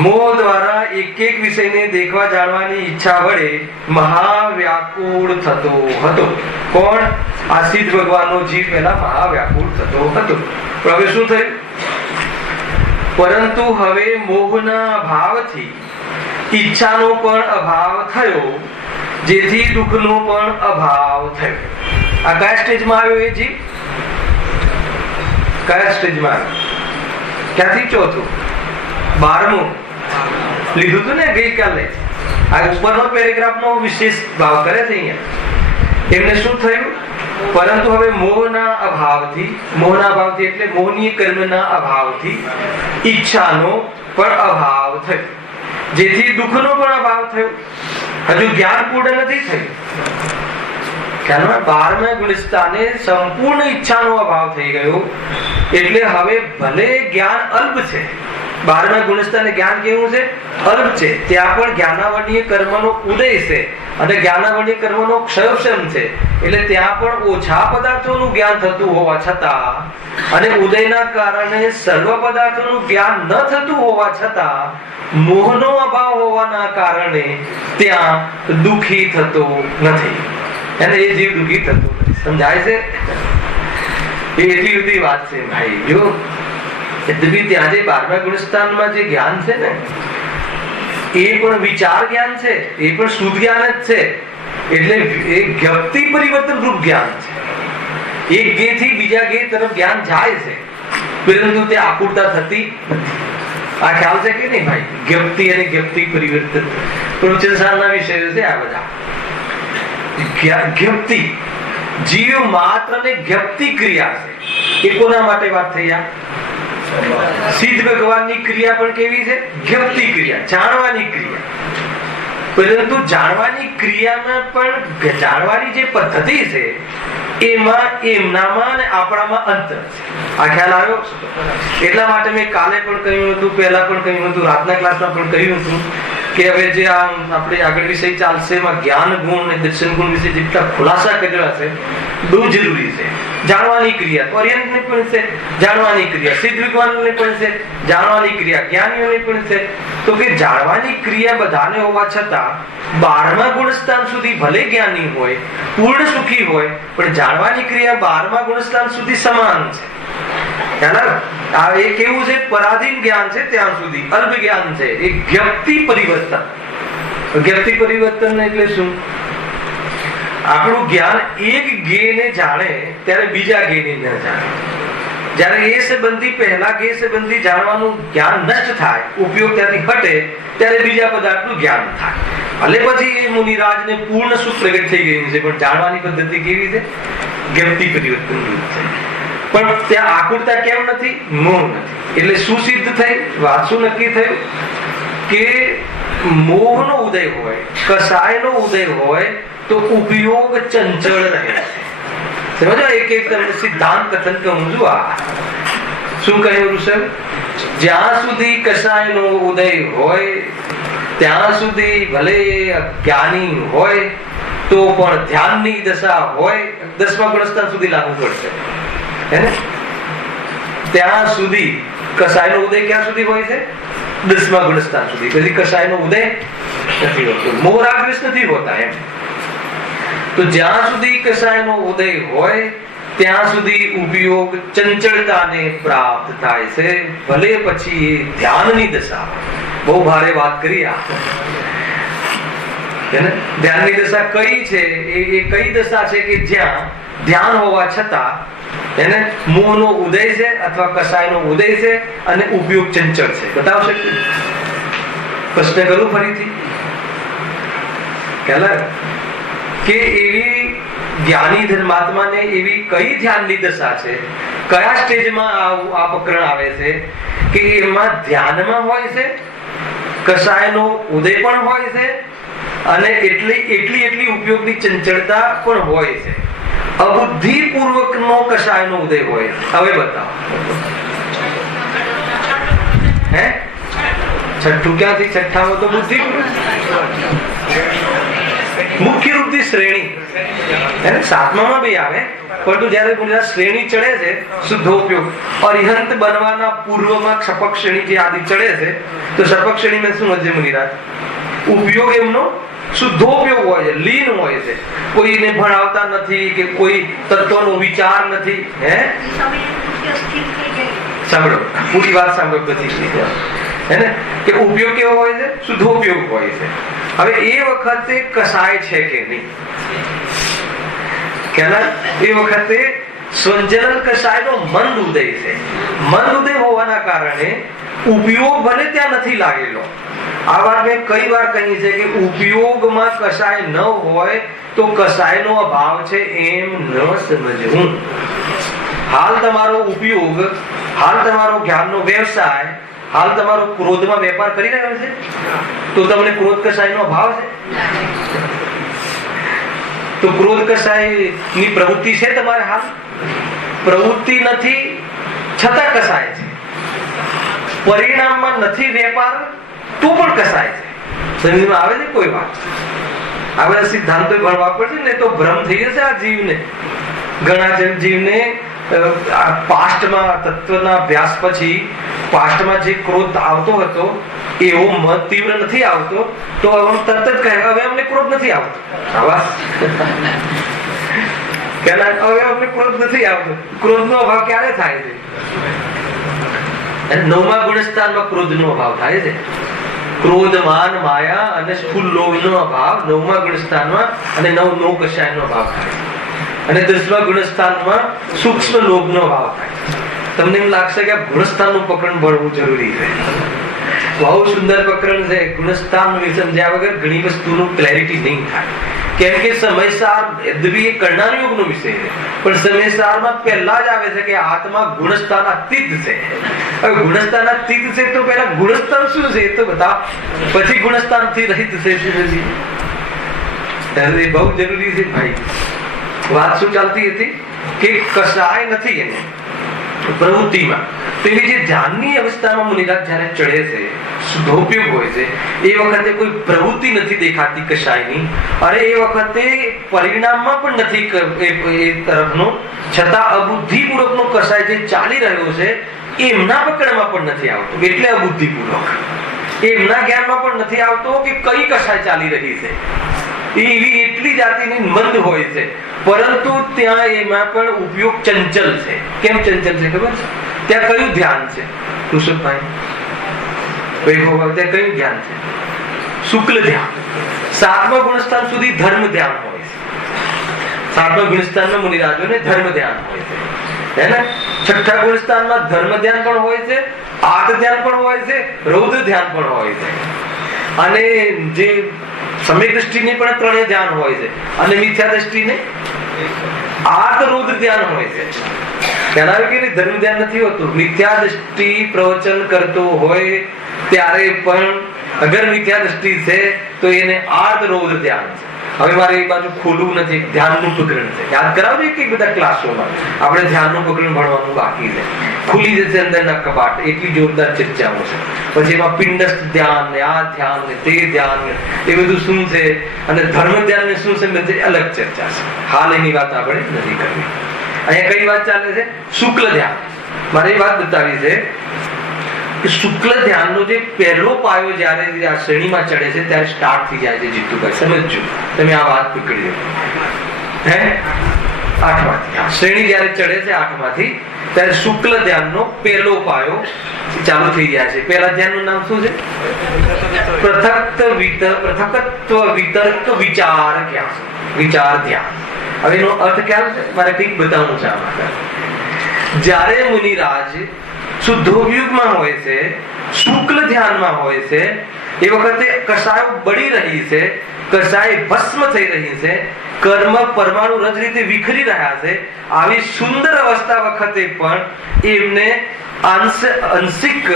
મોહ દ્વારા એક એક વિષયને દેખવા જાણવાની ઈચ્છા વડે મહાવ્યાકુળ થતો હતો. કોણ? આ સિદ્ધ ભગવાનનો જીવ પહેલા મહાવ્યાકુળ થતો હતો. પણ હવે શું થયું? પરંતુ હવે મોહના અભાવથી ઈચ્છાનો પણ અભાવ થયો, જેથી દુઃખનો પણ અભાવ થયો. આ કયા સ્ટેજમાં આવ્યો એ જીવ? કયા સ્ટેજમાં આવ્યો? ક્યાંથી ચોથું? 12મું લીધું હતું ને ગઈકાલે. આ ઉપરનો પેરેગ્રાફનો વિશેષ ભાવ કરે છે અહીંયા. એમને શું થયું? પરંતુ હવે મોહના અભાવથી એટલે મોહનીય કર્મના અભાવથી ઈચ્છાનો પણ અભાવ થયો, જેથી દુઃખનો પણ અભાવ થયો. હજુ જ્ઞાન પૂર્ણ નથી થયું. 12મા ગુણસ્થાને સંપૂર્ણ ઈચ્છાનો અભાવ થઈ ગયો. એટલે હવે ભલે જ્ઞાન અલ્પ છે, 12મા ગુણસ્થાને જ્ઞાન કેવું છે? અલ્પ છે. ત્યાં પણ જ્ઞાનાવર્ણ્ય કર્મનો ઉદય છે, અને જ્ઞાનાવર્ણ્ય કર્મનો ક્ષયોક્ષમ છે. એટલે ત્યાં પણ ઓછા પદાર્થોનું જ્ઞાન થતું હોવા છતાં, અને ઉદયના કારણે સર્વ પદાર્થોનું જ્ઞાન ન થતું હોવા છતાં, મોહનો અભાવ હોવાના કારણે ત્યાં દુઃખી થતો નથી. એને એ જીવ દુઃખી થતો નથી. સમજાય છે? એટલી બધી વાત છે ભાઈ. જો ત્યાં જે 12મા ગુણસ્થાનમાં જે જ્ઞાન છે ને, એ પણ વિચાર જ્ઞાન છે, એ પણ શુદ્ધ જ્ઞાન જ છે. એટલે એ વ્યક્તિ પરિવર્તન રૂપ જ્ઞાન છે. એક ગે થી બીજા ગે તરફ જ્ઞાન જાય છે, પરંતુ તે આકુરતા થતી નથી. આ ખ્યાલ છે કે નહીં ભાઈ? જ્ઞપ્તિ અને જ્ઞપ્તિ પરિવર્તન પ્રવચનશાળાના વિષયો છે આ બધા. જ્ઞપ્તિ જીવ માત્ર ને જ્ઞપ્તિ ક્રિયા છે. એ કોના માટે વાત થઈ? આ સિદ્ધ ભગવાનની ક્રિયા પણ કેવી છે? જ્ઞપ્તિ ક્રિયા, જાણવાની ક્રિયા. પરંતુ જાણવાની ક્રિયામાં પણ જાણવાની જે પદ્ધતિ છે એમાં એમનામાં અને આપણામાં અંતર છે. આ ખ્યાલ આવ્યો? એટલા માટે મેં કાલે પણ કહ્યું હતું, પહેલા પણ કહ્યું હતું, રાતના ક્લાસમાં પણ કહ્યું હતું કે હવે જે આપણે આગળ વિષય ચાલશે એમાં જ્ઞાન ગુણ અને દર્શન ગુણ વિશે જેટલા ખુલાસા કરેલા છે બહુ જરૂરી છે. જાણવાની ક્રિયા ઓરિયન્ટની પણ છે, જાણવાની ક્રિયા સિદ્ધ વિદ્વાનોની પણ છે, જાણવાની ક્રિયા જ્ઞાનીઓની પણ છે. તો કે જાણવાની ક્રિયા બધાને હોવા છતાં 12મા ગુણસ્થાન સુધી ભલે જ્ઞાની હોય, પૂર્ણ સુખી હોય, પણ જાણવાની ક્રિયા 12મા ગુણસ્થાન સુધી સમાન છે. આ એ કેવું છે? પરાધીન જ્ઞાન છે ત્યાં સુધી, અલ્પ જ્ઞાન છે. એ વ્યક્તિ પરિવર્તન. વ્યક્તિ પરિવર્તન એટલે શું? આપણું જ્ઞાન એક ગેને જાણે ત્યારે બીજા ગેને ન જાણે. જ્યારે એ સંબંધી પહેલા ગે સંબંધી જાણવાનું જ્ઞાન નષ્ટ થાય, ઉપયોગ ત્યાંથી હટે, ત્યારે બીજા પદાર્થનું જ્ઞાન થાય. ભલે પછી એ મુનિરાજને પૂર્ણ સુખ પ્રગટ થઈ ગયું છે, પણ જાણવાની પદ્ધતિ કેવી છે? વ્યક્તિ પરિવર્તન રૂપ છે. પણ ત્યાં આકુરતા કેમ નથી? મોહ નથી. એટલે શું સિદ્ધ થઈ? વાત શું નક્કી થયું? કે મોહનો ઉદય હોય, કસાયનો ઉદય હોય તો ઉપયોગ ચંચળ રહે છે. સમજો? એક એક તમને સિદ્ધાંત કથન કહું છું. આ શું કહ્યું ઋષભ? જ્યાં સુધી કસાયનો ઉદય હોય ત્યાં સુધી ભલે જ્ઞાની હોય તો પણ ધ્યાનની દશા હોય. 10મા ગુણસ્થાન સુધી લાગુ પડશે. ત્યાં સુધી કસાયનો ઉદય ક્યાં સુધી હોય છે? 10મા ગુણસ્થાન સુધી. પછી કસાયનો ઉદય નથી હોતો, મોહરાગ્રસ્ત નથી હોતા. એમ તો જ્યાં સુધી કસાયનો ઉદય હોય ત્યાં સુધી ઉપયોગ ચંચળતાને પ્રાપ્ત થાય છે. ભલે પછી ધ્યાનની દશા. બહુ ભારે વાત કરી. ધ્યાનની દશા કઈ છે? એ કઈ દશા છે કે જ્યાં ધ્યાન હોવા છતાં મોહનો ઉદય છે અથવા કસાયનો ઉદય છે અને ઉપયોગ ચંચળ છે. બતાવશે? પ્રશ્ન કરું ફરીથી કે એવી જ્ઞાની ધર્માત્માને એવી કઈ ધ્યાનની દશા છે, કયા સ્ટેજમાં આ પ્રકરણ આવે છે કે એમાં ધ્યાનમાં હોય છે, કસાયનો ઉદય પણ હોય છે અને એટલી ઉપયોગની ચંચળતા પણ હોય છે. અબુદ્ધિપૂર્વક નો કસાયનો ઉદય હોય. હવે બતાવો છઠ્ઠું ક્યાંથી? છઠ્ઠામાં તો બુદ્ધિ મુખ્ય રૂપથી શ્રેણી સાતમામાં બી આવે, પરંતુ જયારે શ્રેણી ચડે છે શુદ્ધોપયોગ અરિહંત બનવાના પૂર્વમાં ક્ષપક શ્રેણી જે આદિ ચડે છે, તો ક્ષપક શ્રેણીમાં શું મધ્ય મુનિરાજ ઉપયોગ એમનો શુદ્ધોપયોગ હોય છે, લીન હોય છે, કોઈને ભણાવતા નથી કે કોઈ તત્વનો વિચાર નથી. સાંભળો, પૂરી વાત સાંભળો પછી કે ઉપયોગ કેવો હોય છે? શુદ્ધોપયોગ હોય છે. હવે એ વખતે કસાય છે કે નહીં? એ વખતે સ્વંજનન કસાયનો મંદ ઉદય છે. મંદ ઉદય હોવાના કારણે ઉપયોગ ભલે ત્યાં નથી લાગેલો. આ વાત મેં કઈ વાર કહી છે કે ઉપયોગમાં કસાય ન હોય તો કસાયનો અભાવ છે એમ ન સમજવું. હાલ તમારો ઉપયોગ, હાલ તમારો જ્ઞાનનો વ્યવસાય, હાલ તમારો ક્રોધમાં વેપાર કરી રહ્યો છે, તો તમને ક્રોધ કસાયનો અભાવ છે? તો ક્રોધ કસાયની પ્રવૃત્તિ છે તમારે? હાલ પ્રવૃત્તિ નથી છતાં કસાય છે. પરિણામમાં નથી વેપાર તો પણ કસાય છે. સમજમાં આવે છે કોઈ વાત? આ બધા સિદ્ધાંતો ભણવા પડશે ને તો ભ્રમ થઈ જશે આ જીવને. ઘણા જીવને પાસ્ટમાં તત્વના અભ્યાસ પછી પાસ્ટમાં જે ક્રોધ આવતો હતો એવો તીવ્ર નથી આવતો, તો તરત જ કહે હવે અમને ક્રોધ નથી આવતો. હવે અમને ક્રોધ નથી આવતો. ક્રોધનો અભાવ ક્યારે થાય છે? નવમા ગુણસ્થાનમાં ક્રોધનો અભાવ થાય છે. ક્રોધ, માન, માયા અને સ્થૂલ લોભનો અભાવ નવમા ગુણસ્થાનમાં અને નવ કષાયનો અભાવ થાય. અને 10મા ગુણસ્થાનમાં સૂક્ષ્મ લોભનો અભાવ થાય. તમને એમ લાગશે કે આ ગુણસ્થાનનું પ્રકરણ ભણવું જરૂરી છે. બહુ સુંદર પ્રકરણ છે. ગુણસ્થાન સમજ્યા વગર ઘણી વસ્તુનું ક્લેરિટી નહીં થાય. કેમ કે સમયસાર યદ્યપી એ કરનાર યોગનો વિષય છે, પણ સમયસારમાં પહેલા જ આવે છે કે આત્મા ગુણસ્થાન અતીત છે. હવે ગુણસ્થાન અતીત છે તો પહેલા ગુણસ્થાન શું છે તો બતાવ, પછી ગુણસ્થાનથી રહિત છે. બહુ જરૂરી છે ભાઈ. વાત શું ચાલતી હતી કે કસાય નથી એને પ્રવૃત્તિમાં. તેની જે ધ્યાનની અવસ્થામાં મુનિરાજ જયારે ચડે છે, શુદ્ધોપયોગ હોય છે, એ વખતે કોઈ પ્રવૃત્તિ નથી દેખાતી કશાયની, અને એ વખતે પરિણામમાં પણ નથી એ તરફનો, છતાં અબુદ્ધિપૂર્વકનો કસાય જે ચાલી રહ્યો છે એમના પકડમાં પણ નથી આવતો. એટલે અબુદ્ધિપૂર્વક એમના જ્ઞાનમાં પણ નથી આવતો કે કઈ કસાય ચાલી રહી છે. એવી એટલી જાતિની મંદ હોય છે, પરંતુ ત્યાં એમાં પણ ઉપયોગ ચંચલ છે. કેમ ચંચલ છે ખબર છે? ત્યાં કયું ધ્યાન છે ઋષભભાઈ? ત્યાં કયું ધ્યાન છે? શુક્લ ધ્યાન. 7મા ગુણસ્થાન સુધી ધર્મ ધ્યાન હોય છે. 7મા ગુણસ્થાનમાં મુનિરાજોને ધર્મ ધ્યાન હોય છે, હે ને? 6ઠ્ઠા ગુણસ્થાનમાં ધર્મ ધ્યાન પણ હોય છે, આર્થ ધ્યાન પણ હોય છે, રૌદ્ર ધ્યાન પણ હોય છે, અને જે સમય દ્રષ્ટિની પણ 3 ધ્યાન હોય છે, અને મિથ્યા દ્રષ્ટિને આર્થ રૌદ્ર ધ્યાન હોય છે. ધ્યાન કે ધર્મ ધ્યાન નથી હોતું. મિથ્યા દ્રષ્ટિ પ્રવચન કરતો હોય ત્યારે પણ અગર મિથ્યા દ્રષ્ટિ છે તો એને આર્થ રૌદ્ર ધ્યાન છે. હવે મારે એ બાજુ ખોલવું નથી. ધ્યાનનું પ્રકરણ છે, યાદ કરાવજો કે બધા ક્લાસોમાં આપણે ધ્યાનનું પ્રકરણ ભણવાનું બાકી છે. ખુલી જશે અંદરના કપાટ. એટલી જોરદાર ચર્ચાઓ છે. પછી એમાં પિંડસ્થ ધ્યાન ને આ ધ્યાન ને તે ધ્યાન ને એ બધું શું છે, અને ધર્મ ધ્યાન ને શું છે, અલગ ચર્ચા છે. હાલ એની વાત આપણે નથી કરવી. અહીંયા કઈ વાત ચાલે છે? શુક્લ ધ્યાન. મારે એ વાત બતાવી છે કે શુક્લ ધ્યાનનો જે પહેલો પાયો જ્યારે આ શ્રેણીમાં ચડે છે ત્યારે સ્ટાર્ટ થઈ જાય છે. જીતુભાઈ સમજજો, તમે આ વાત પકડી લો. હે આઠમાંથી. શ્રેણી જયારે ચડે છે આઠમાંથી ત્યારે શુક્લ ધ્યાનનો પહેલો પાયો ચાલુ થઈ ગયા છે. પહેલા ધ્યાનનું નામ શું છે? પૃથક્ત્વ વિતર્ક વિચાર જ્ઞાન, વિચાર ધ્યાન. હવે એનો અર્થ ખ્યાલ છે? મારે કંઈક બતાવવું છે આમાં. જ્યારે મુનિરાજ શુદ્ધોપયુગમાં હોય છે, શુક્લ ધ્યાનમાં હોય છે, એ વખતે કષાયો બળી રહી છે, કષાય ભસ્મ થઈ રહી છે, કર્મ પરમાણુ રજ રીતે વિખરી રહ્યા છે. આવી સુંદર અવસ્થા વખતે પણ એમને આંશિક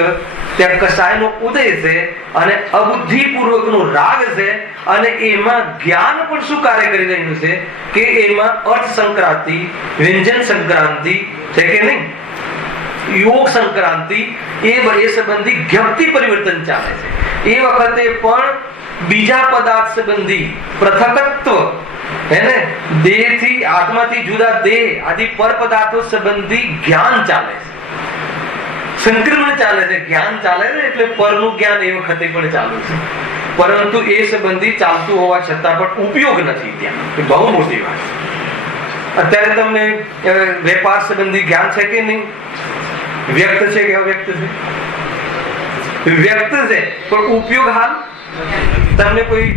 ત્યાં કષાયનો ઉદય છે અને અબુદ્ધિપૂર્વકનો રાગ છે અને એમાં જ્ઞાન પણ શું કાર્ય કરી રહ્યું છે કે એમાં અર્થ સંક્રાંતિ, વ્યંજન સંક્રાંતિ છે કે નહીં, યોગ સંક્રાંતિ, એ સંબંધી જ્ઞપ્તિ પરિવર્તન ચાલે છે. એ વખતે પણ બીજા પદાર્થ સંબંધી પૃથક્ત્વ એને દેહથી, આત્માથી જુદા દેહ આદિ પર પદાર્થો સંબંધી જ્ઞાન ચાલે છે, સંક્રમણ ચાલે છે, જ્ઞાન ચાલે છે. એટલે પરનું જ્ઞાન એ વખતે પણ ચાલુ છે, પરંતુ એ સંબંધી ચાલતું હોવા છતાં પણ ઉપયોગ નથી ત્યાં. એ બહુ મોટી વાત છે. અત્યારે તમને વેપાર સંબંધી જ્ઞાન છે કે નહીં? વ્યક્ત છે કે અવ્યક્ત છે? વ્યક્ત છે, પણ ઉપયોગ હાલ તમને કોઈ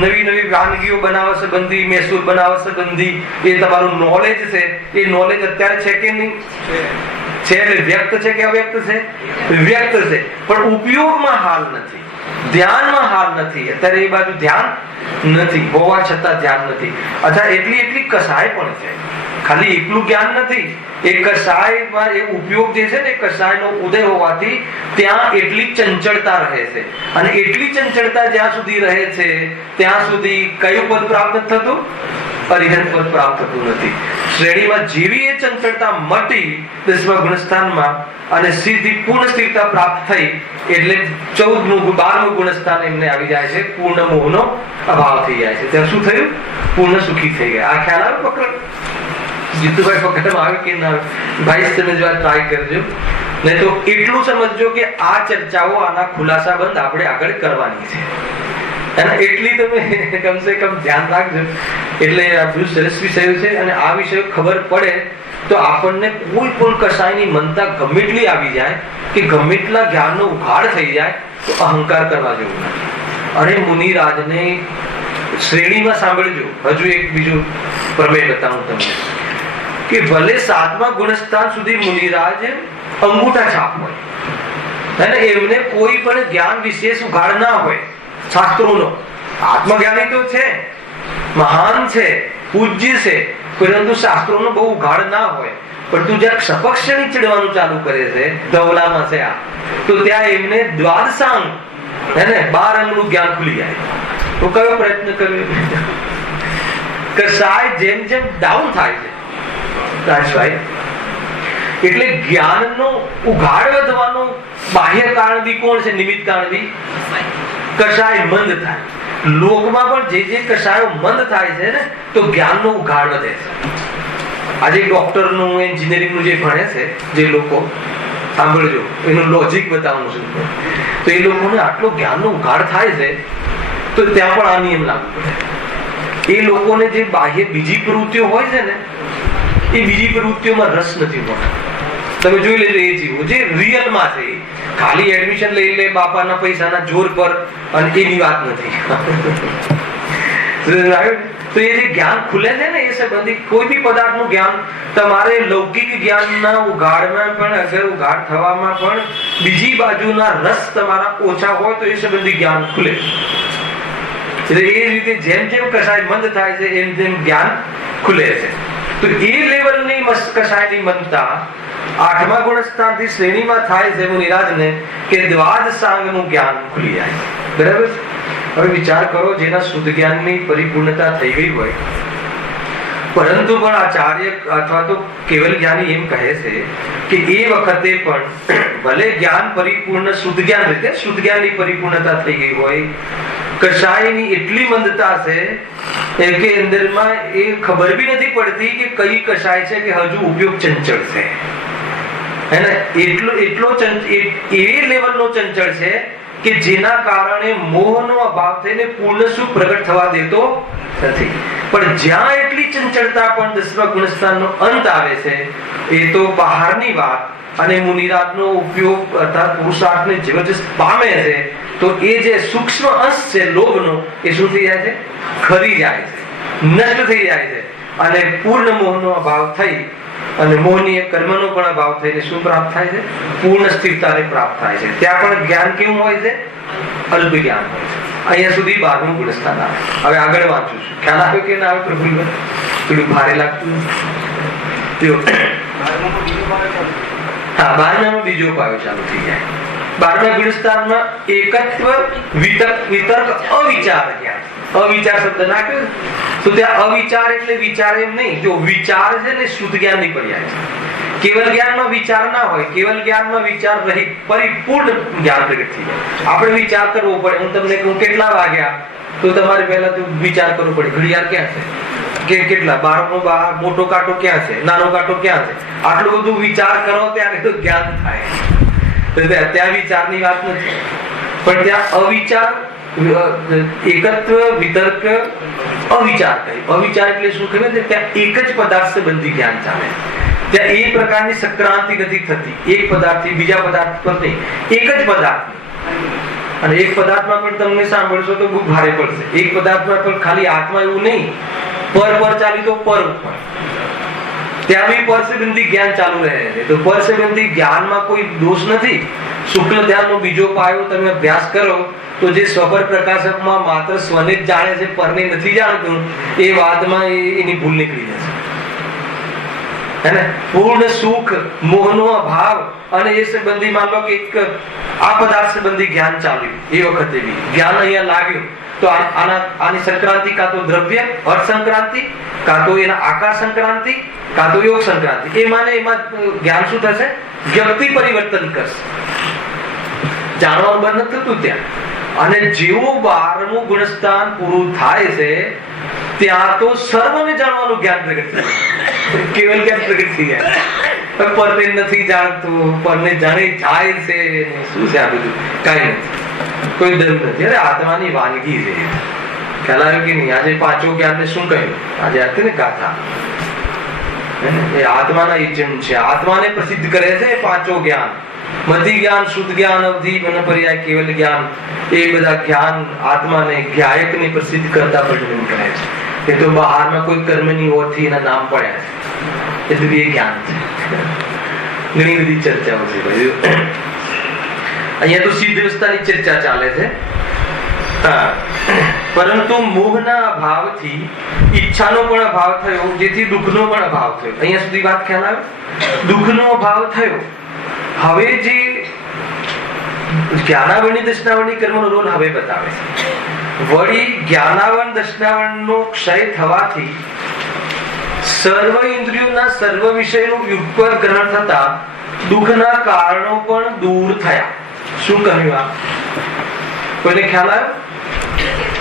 નવી વાનગીઓ બનાવવા સંબંધી, મહેસૂલ બનાવવા સંબંધી એ તમારું નોલેજ છે, એ નોલેજ અત્યારે છે કે નહીં? છે. એટલે વ્યક્ત છે કે અવ્યક્ત છે? વ્યક્ત છે, પણ ઉપયોગમાં હાલ નથી, ધ્યાનમાં હાલ નથી. અત્યારે એ બાજુ ધ્યાન નથી હોવા છતાં ધ્યાન નથી. અચ્છા, એટલી કષાય પણ છે, ખાલી એકલું જ્ઞાન નથી. એ કષાયમાં એ ઉપયોગ જે છે ને, કષાયનો ઉદય હોવાથી ત્યાં એટલી ચંચળતા રહે છે. અને એટલી ચંચળતા જ્યાં સુધી રહે છે ત્યાં સુધી કયું પદ પ્રાપ્ત થતું? અરિહંત પદ પ્રાપ્ત થતું નથી. શ્રેણીમાં જેવી એ ચંચળતા મટી 10મા ગુણસ્થાનમાં અને સીધી પૂર્ણ સ્થિરતા પ્રાપ્ત થઈ એટલે 12મું ગુણસ્થાન એમને આવી જાય છે. પૂર્ણ મોહનો અભાવ થઈ જાય છે. ત્યાં શું થયું? પૂર્ણ સુખી થઈ ગયા. આ ખ્યાલ આવે? પકડ જીતુભાઈ પકડમાં આવે કે ના આવે? ભાઈ સમજવા ટ્રાય કરજો. નહીં તો એટલું સમજજો કે આ ચર્ચાઓ, આના ખુલાસા બંધ આપણે આગળ કરવાની છે. અને એટલી તમે કમસે કમ ધ્યાન રાખજો. એટલે આ બહુ સરસ વિષય છે અને આ વિષય ખબર પડે તો આપણને કોઈ પણ કશાયની મનતા ગમે એટલી આવી જાય કે ગમે એટલા જ્ઞાનનો ઉઘાડ થઈ જાય તો અહંકાર કરવા જેવું નથી. અને મુનિરાજને શ્રેણીમાં સાંભળજો. હજુ એક બીજું પ્રમેય બતાવું તમને કે ભલે 7મા ગુણસ્થાન સુધી મુનિરાજ અંગૂઠા છાપ હોય અને એમને કોઈ પણ જ્ઞાન વિશેષ ઉઘાડ ના હોય શાસ્ત્રોનો. આત્મજ્ઞાની તો છે, મહાન છે, પૂજ્ય છે, પરંતુ શાસ્ત્રોનો બહુ ઉઘાડ ના હોય. પણ તું જ્યાં સપક્ષણી ચડવાનું ચાલુ કરે છે, ધવલામાં છે આ, તો ત્યાં એમને દ્વાદશાંગ હે ને 12 અંગનું જ્ઞાન ખુલી જાય. તો કયો પ્રયત્ન કર્યો? કશાય જેમ જેમ ડાઉન થાય છે રાજભાઈ, એટલે જ્ઞાનનો ઉઘાડ વધવાનું બાહ્ય કારણ બી કોણ છે? નિમિત્ત કારણ બી કશાય મંદ થાય. લોકમાં પણ જે કશાયો મંદ થાય છે ને તો જ્ઞાનનો ઉઘાડ વધે છે. આજે ડોક્ટરનું, એન્જિનિયરિંગનું જે ભણે છે જે લોકો, સાંભળજો, એનું લોજિક બતાવવાનું છું. તો એ લોકોને આટલો જ્ઞાનનો ઉઘાડ થાય છે તો ત્યાં પણ આ નિયમ લાગુ પડે. એ લોકોને જે બાહ્ય બીજી પ્રવૃત્તિઓ હોય છે ને, એ બીજી પ્રવૃત્તિઓમાં રસ નથી હોતો. તમે જોઈ લેજો, એ જીવો જે રિયલમાં છે, ખાલી એડમિશન લઈ લે બાપાના પૈસાના જોર પર, અને એની વાત નથી. તો એ જે જ્ઞાન ખુલે છે ને એ સંબંધી કોઈ બી પદાર્થનું જ્ઞાન તમારે લૌકિક જ્ઞાનના ઉઘાડમાં પણ, અગર ઉઘાડ થવામાં પણ બીજી બાજુના રસ તમારા ઓછા હોય તો એ સંબંધી જ્ઞાન ખુલે. એટલે એ રીતે જેમ જેમ કશાય મંદ થાય છે એમ જેમ જ્ઞાન ખુલે છે. તો એ લેવલની કશાયની મનતા 8મા ગુણસ્થાનથી શ્રેણીમાં થાય છે મુનિરાજને કે દ્વાદશાંગનું જ્ઞાન ખુલી જાય. બરાબર? હવે વિચાર કરો, જેના શુદ્ધ જ્ઞાનની પરિપૂર્ણતા થઈ ગઈ હોય, પરંતુ પણ આચાર્ય અથવા તો કેવલ જ્ઞાની એમ કહે છે કે એ વખતે પણ ભલે જ્ઞાન પરિપૂર્ણ શુદ્ધ જ્ઞાન રીતે શુદ્ધ જ્ઞાનની પરિપૂર્ણતા થઈ ગઈ હોય, કશાયની એટલી મંદતા છે કે અંદરમાં એ ખબર બી નથી પડતી કે કઈ કશાય છે કે હજુ ઉપયોગ ચંચળ છે. એટલો એ લેવલનો ચંચળ છે કે જેના કારણે મોહનો અભાવ થઈને પૂર્ણ સુખ પ્રગટ થવા દેતો નથી. પણ જ્યાં એટલી ચંચળતા પણ 10મા ગુણસ્થાનનો અંત આવે છે, એ તો બહારની વાત અને મુનિરાજનો ઉપયોગ અર્થાત પુરુષાર્થને જબરજસ્ત પામે છે, તો એ જે સૂક્ષ્મ અંશ છે લોભનો, એ શું થઈ જાય છે? ખરી જાય છે, નષ્ટ થઈ જાય છે. અને પૂર્ણ મોહનો અભાવ થઈ અને મોહનીય કર્મનો પણ અભાવ થઈને શું પ્રાપ્ત થાય છે? પૂર્ણ સ્થિરતાને પ્રાપ્ત થાય છે. ત્યાં પણ જ્ઞાન કેવું હોય છે? અલ્પ જ્ઞાન હોય છે. અહીંયા સુધી 12મું ગુણસ્થાન આવે. હવે આગળ વાંચું છું. ખ્યાલ આવ્યો કે ના આવ્યો પ્રભુભાઈ? પેલું ભારે લાગતું? હા, 12મામાં બીજો પાયો ચાલુ થઈ જાય. 12મા ગુણસ્થાનમાં એકત્વ, વિતર્ક, અવિચાર જ્ઞાન. અવિચાર શબ્દ નાખ્યો તો ત્યાં અવિચાર એટલે વિચાર એમ નહીં. જો વિચાર છે ને શુદ્ધ જ્ઞાન ની પર્યાય છે. કેવલ જ્ઞાનમાં વિચાર ના હોય, કેવલ જ્ઞાનમાં વિચાર રહિત પરિપૂર્ણ જ્ઞાન પ્રગટ થઈ જાય. આપણે વિચાર કરવો પડે. હું તમને કહું કેટલા વાગ્યા, તો તમારે પહેલા તો વિચાર કરવો પડે ઘડિયાળ ક્યાં છે, કે કેટલા, 12 મોટો કાંટો ક્યાં છે, નાનો કાંટો ક્યાં છે. આટલું બધું વિચાર કરો ત્યારે તો જ્ઞાન થાય. ત્યાં વિચારની વાત નથી, પણ ત્યાં અવિચાર, એકત્વ, વિતર્ક, અવિચાર કહે. અવિચાર એટલે શું ખબર છે? ત્યાં એક જ પદાર્થ સંબંધી જ્ઞાન ચાલે. ત્યાં એ પ્રકારની સંક્રાંતિ નથી થતી એક પદાર્થથી બીજા પદાર્થ પર નહીં, એક જ પદાર્થ. અને એક પદાર્થમાં પણ તમને સાંભળશો તો બહુ ભારે પડશે. એક પદાર્થમાં પણ ખાલી આત્મા એવું નહીં, પર ચાલી તો પર ઉપર, ત્યાં બી પર સંબંધી જ્ઞાન ચાલુ રહે છે. તો પર સંબંધી જ્ઞાનમાં કોઈ દોષ નથી. શુક્લ ધ્યાનનો બીજો પાયો તમે અભ્યાસ કરો તો જે સ્વપર પ્રકાશકમાં માત્ર સ્વને જ જાણે છે, પરને નથી જાણતું, એ વાતમાં એની ભૂલ નીકળી જશે. હે ને? પૂર્ણ સુખ, મોહનો અભાવ અને એ સંબંધી માન લો કે એક આ પદાર્થ સંબંધી જ્ઞાન ચાલ્યું, એ વખતે બી જ્ઞાન અહીંયા લાગ્યું તો આની સંક્રાંતિ કાં તો દ્રવ્ય અર્થ સંક્રાંતિ, કાં તો એના આકાર સંક્રાંતિ, કાં તો યોગ સંક્રાંતિ. એ માને એમાં જ્ઞાન શું થશે? વ્યક્તિ પરિવર્તન કરશે. જાણવાનું બંધ નથી થતું ત્યાં. અને જેવું 12મું ગુણસ્થાન પૂરું થાય છે ત્યાં તો સર્વને જાણવાનું જ્ઞાન પ્રગટ થાય. કેવલ જ્ઞાન પ્રગટ થઈ જાય. પરને નથી જાણતું, પરને જાણી જાય છે. શું છે આ બધું? કઈ નથી, કોઈ દર્દ નથી. અરે આત્માની વાનગી છે. ખ્યાલ આવ્યો કે નહીં? આજે પાંચો જ્ઞાનને શું કહ્યું? આજે હતી ને ગાથા, એ આત્માના એજન્ટ છે. આત્માને પ્રસિદ્ધ કરે છે પાંચો જ્ઞાન. મતિ જ્ઞાન, શુદ્ધ જ્ઞાન, અવધિ, મનપર્યાય, કેવલ જ્ઞાન. એ બધા જ્ઞાન આત્માને જ્ઞાયકને પ્રસિદ્ધ કરતા પ્રજનન કરે છે. એ તો બહારમાં કોઈ કર્મની ઓરથી એના નામ પડ્યા છે, એટલે એ જ્ઞાન છે. ઘણી બધી ચર્ચાઓ છે ભાઈ. અહીંયા તો સિદ્ધ અવસ્થાની ચર્ચા ચાલે છે. પરંતુ મોહના અભાવથી ઈચ્છાનો પણ અભાવ થયો, જેથી દુઃખનો પણ અભાવ થયો. અહીંયા સુધી વાત ખ્યાલ આવે? દુઃખનો અભાવ થયો. હવે જે જ્ઞાનાવરણી દર્શનાવરણી કર્મનો રોલ હવે બતાવે છે. વળી જ્ઞાનાવરણ દર્શનાવરણનો ક્ષય થવાથી સર્વ ઇન્દ્રિયોના સર્વ વિષયનું યુગપર ગ્રહણ થતા દુઃખના કારણો પણ દૂર થયા. શું કહ્યું આ? કોઈને ખ્યાલ આવ્યો?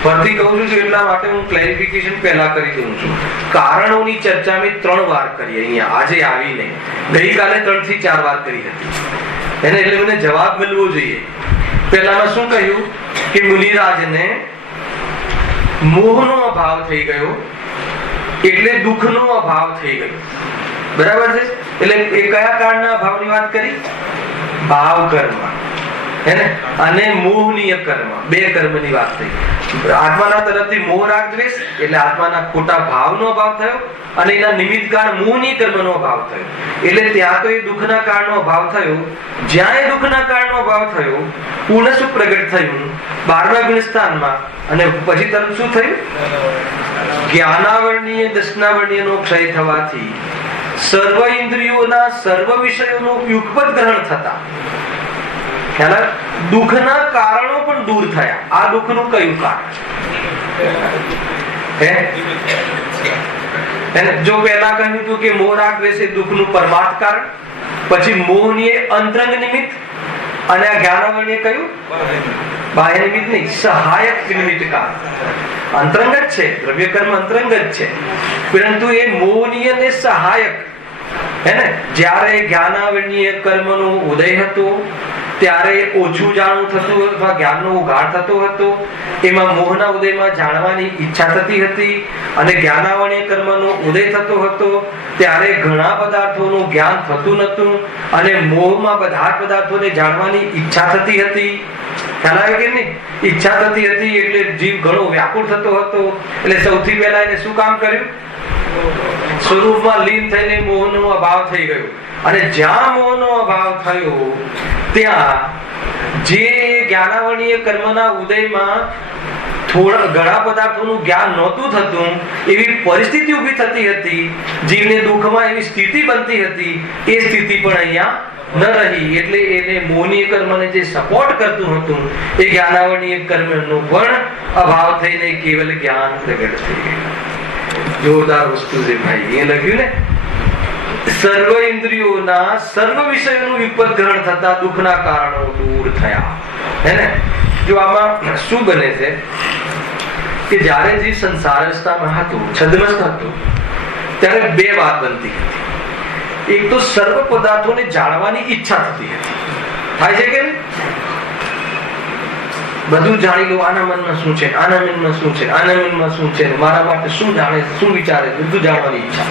ફરીથી કહું છું એટલા માટે હું ક્લેરિફિકેશન પહેલા કરી દઉં છું. કારણોની ચર્ચા મેં 3 વાર કરી અહીંયા આજે આવીને. ગઈકાલે 3 થી 4 વાર કરી હતી. એને એટલે મને જવાબ મળવો જોઈએ. પહેલામાં શું કહ્યું કે મુનિરાજને મોહનો અભાવ થઈ ગયો એટલે દુઃખનો અભાવ થઈ ગયો. બરાબર છે? એટલે એ કયા કાળના અભાવની વાત કરી? ભાવ કર્મ અને મોહનીય કર્મ, 2 કર્મની વાત થઈ. આત્માના તરફથી મોહ રાગ દ્વેષ એટલે આત્માના ખોટા ભાવનો અભાવ થયો અને એના નિમિત્ત કારણ મોહનીય કર્મનો અભાવ થયો. એટલે ત્યાં તો એ દુઃખના કારણનો અભાવ થયો. જ્યાં એ દુઃખના કારણનો અભાવ થયો, પૂર્ણ સુખ પ્રગટ થયું 12મા ગુણસ્થાનમાં. અને પછી તરત શું થયું? જ્ઞાનાવરણીય દર્શનાવરણીયનો ક્ષય થવાથી સર્વ ઇન્દ્રિયોના સર્વ વિષયોનું યુગપદ ગ્રહણ થતા દુઃખના કારણો પણ દૂર થયા. આ દુઃખનું કયું કારણ? જો પહેલા કહ્યું હતું કે મોહ રાગ દ્વેષ એ દુઃખનું પરમાર્થ કારણ, પછી મોહની અંતરંગ નિમિત્ત, અને આ જ્ઞાનાવરણીય કયું? બાહ્ય નિમિત્ત નહીં, સહાયક નિમિત્ત કારણ. અંતરંગ જ છે, દ્રવ્ય કર્મ અંતરંગ જ છે, પરંતુ એ મોહનીય ને સહાયક. હે ને? જ્યારે જ્ઞાનાવરણીય કર્મનો ઉદય હતો ત્યારે ઓછું જાણવું થતું અથવા જ્ઞાનનો ઉઘાડ થતો હતો. એમાં મોહના ઉદયમાં જાણવાની ઈચ્છા થતી હતી અને જ્ઞાનાવર્ણીય કર્મનો ઉદય થતો હતો. ત્યારે ઘણા પદાર્થોનું જ્ઞાન થતું નહોતું અને મોહમાં બધા પદાર્થોને જાણવાની ઈચ્છા થતી હતી. ખ્યાલ આવે કે નહીં? ઈચ્છા થતી હતી એટલે જીવ ઘણો વ્યાકુળ થતો હતો. એટલે સૌથી પહેલા એને શું કામ કર્યું? સ્વરૂપમાં લીન થઈને મોહનો અભાવ થઈ ગયો. અને જ્યાં મોહનો અભાવ થયો ત્યાં જે જ્ઞાનાવર્ણીય કર્મના ઉદયમાં થોડા ઘણા પદાર્થોનું જ્ઞાન નહોતું થતું એવી પરિસ્થિતિ ઊભી થતી હતી. જીવને દુઃખમાં એવી સ્થિતિ બનતી હતી. એ સ્થિતિ પણ અહીંયા ન રહી. એટલે એને મોહનીય કર્મને જે સપોર્ટ કરતું હતું એ જ્ઞાનાવર્ણીય કર્મનો પણ અભાવ થઈને કેવલ જ્ઞાન પ્રગટ થઈ ગયું. જોરદાર વસ્તુ છે ભાઈ. એ લખ્યું ને, સર્વ ઇન્દ્રિયોના સર્વ વિષયોનું વિપદગ્રહણ થતા દુઃખના કારણો દૂર થયા. હે ને? જો આમાં શું બને છે કે જ્યારે જે સંસાર અવસ્થામાં હતું, છદ્મસ્ત હતું, ત્યારે બે વાત બનતી હતી. એક તો સર્વ પદાર્થોને જાણવાની ઈચ્છા થતી હતી. થાય છે કે બધું જાણી લો, આના મનમાં શું છે, આના મનમાં શું છે, આના મનમાં શું છે, મારા માટે શું જાણે, શું વિચારે, બધું જાણવાની ઈચ્છા.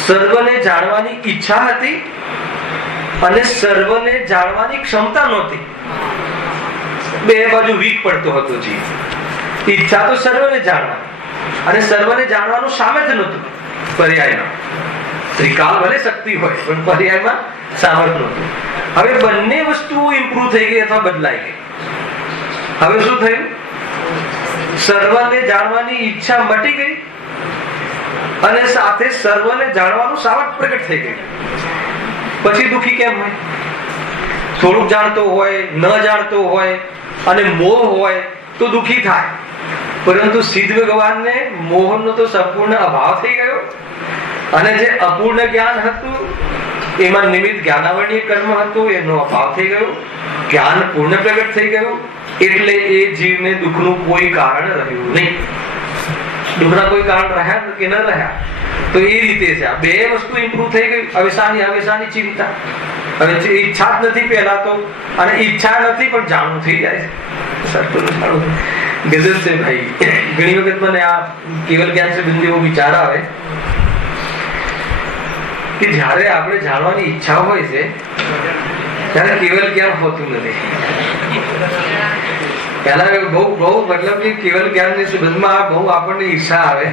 સર્વને જાણવાની ઈચ્છા હતી અને સર્વને જાણવાની ક્ષમતા નહોતી. બે બાજુ વીક પડતો હતો જીવ. ઈચ્છા તો સર્વને જાણવાની અને સર્વને જાણવાનું સામર્થ્ય નહોતું. પર્યાયમાં ત્રિકાલ ભલે શક્તિ હોય પણ પર્યાયમાં સામર્થ્ય નહોતું. હવે બંને વસ્તુઓ ઇમ્પ્રુવ થઈ ગઈ અથવા બદલાઈ ગઈ. હવે શું થયું? સર્વને જાણવાની ઈચ્છા મટી ગઈ અને સાથે સર્વને જાણવાનું સામર્થ્ય પ્રગટ થઈ ગયું. પછી દુઃખી કેમ હોય? થોડુંક જાણતો હોય, ન જાણતો હોય અને મોહ હોય તો દુઃખી થાય. પરંતુ સિદ્ધ ભગવાનને મોહનો તો સંપૂર્ણ અભાવ થઈ ગયો અને જે અપૂર્ણ જ્ઞાન હતું એમાં નિમિત્ત જ્ઞાનાવર્ણીય કર્મ હતું એનો અભાવ થઈ ગયો. જ્ઞાન પૂર્ણ પ્રગટ થઈ ગયું. એટલે એ જીવને દુઃખનું કોઈ કારણ રહ્યું નહીં. દુઃખના કોઈ કારણ રહ્યા કે ન રહ્યા. તો એ રીતે છે. આ બે વસ્તુ ઇમ્પ્રુવ થઈ ગઈ. હવેશાની ચિંતા. હવે ઈચ્છા જ નથી પહેલા તો, અને ઈચ્છા નથી પણ જાણવું થઈ જાય છે. ગજબ છે ભાઈ. ઘણી વખત મને આ કેવલ જ્ઞાન સંબંધી એવો વિચાર આવે કે જ્યારે આપણે જાણવાની ઈચ્છા હોય છે ત્યારે કેવલ જ્ઞાન હોતું નથી. પહેલા બહુ મતલબ કે કેવલ જ્ઞાનની સંબંધમાં બહુ આપણને ઈચ્છા આવે.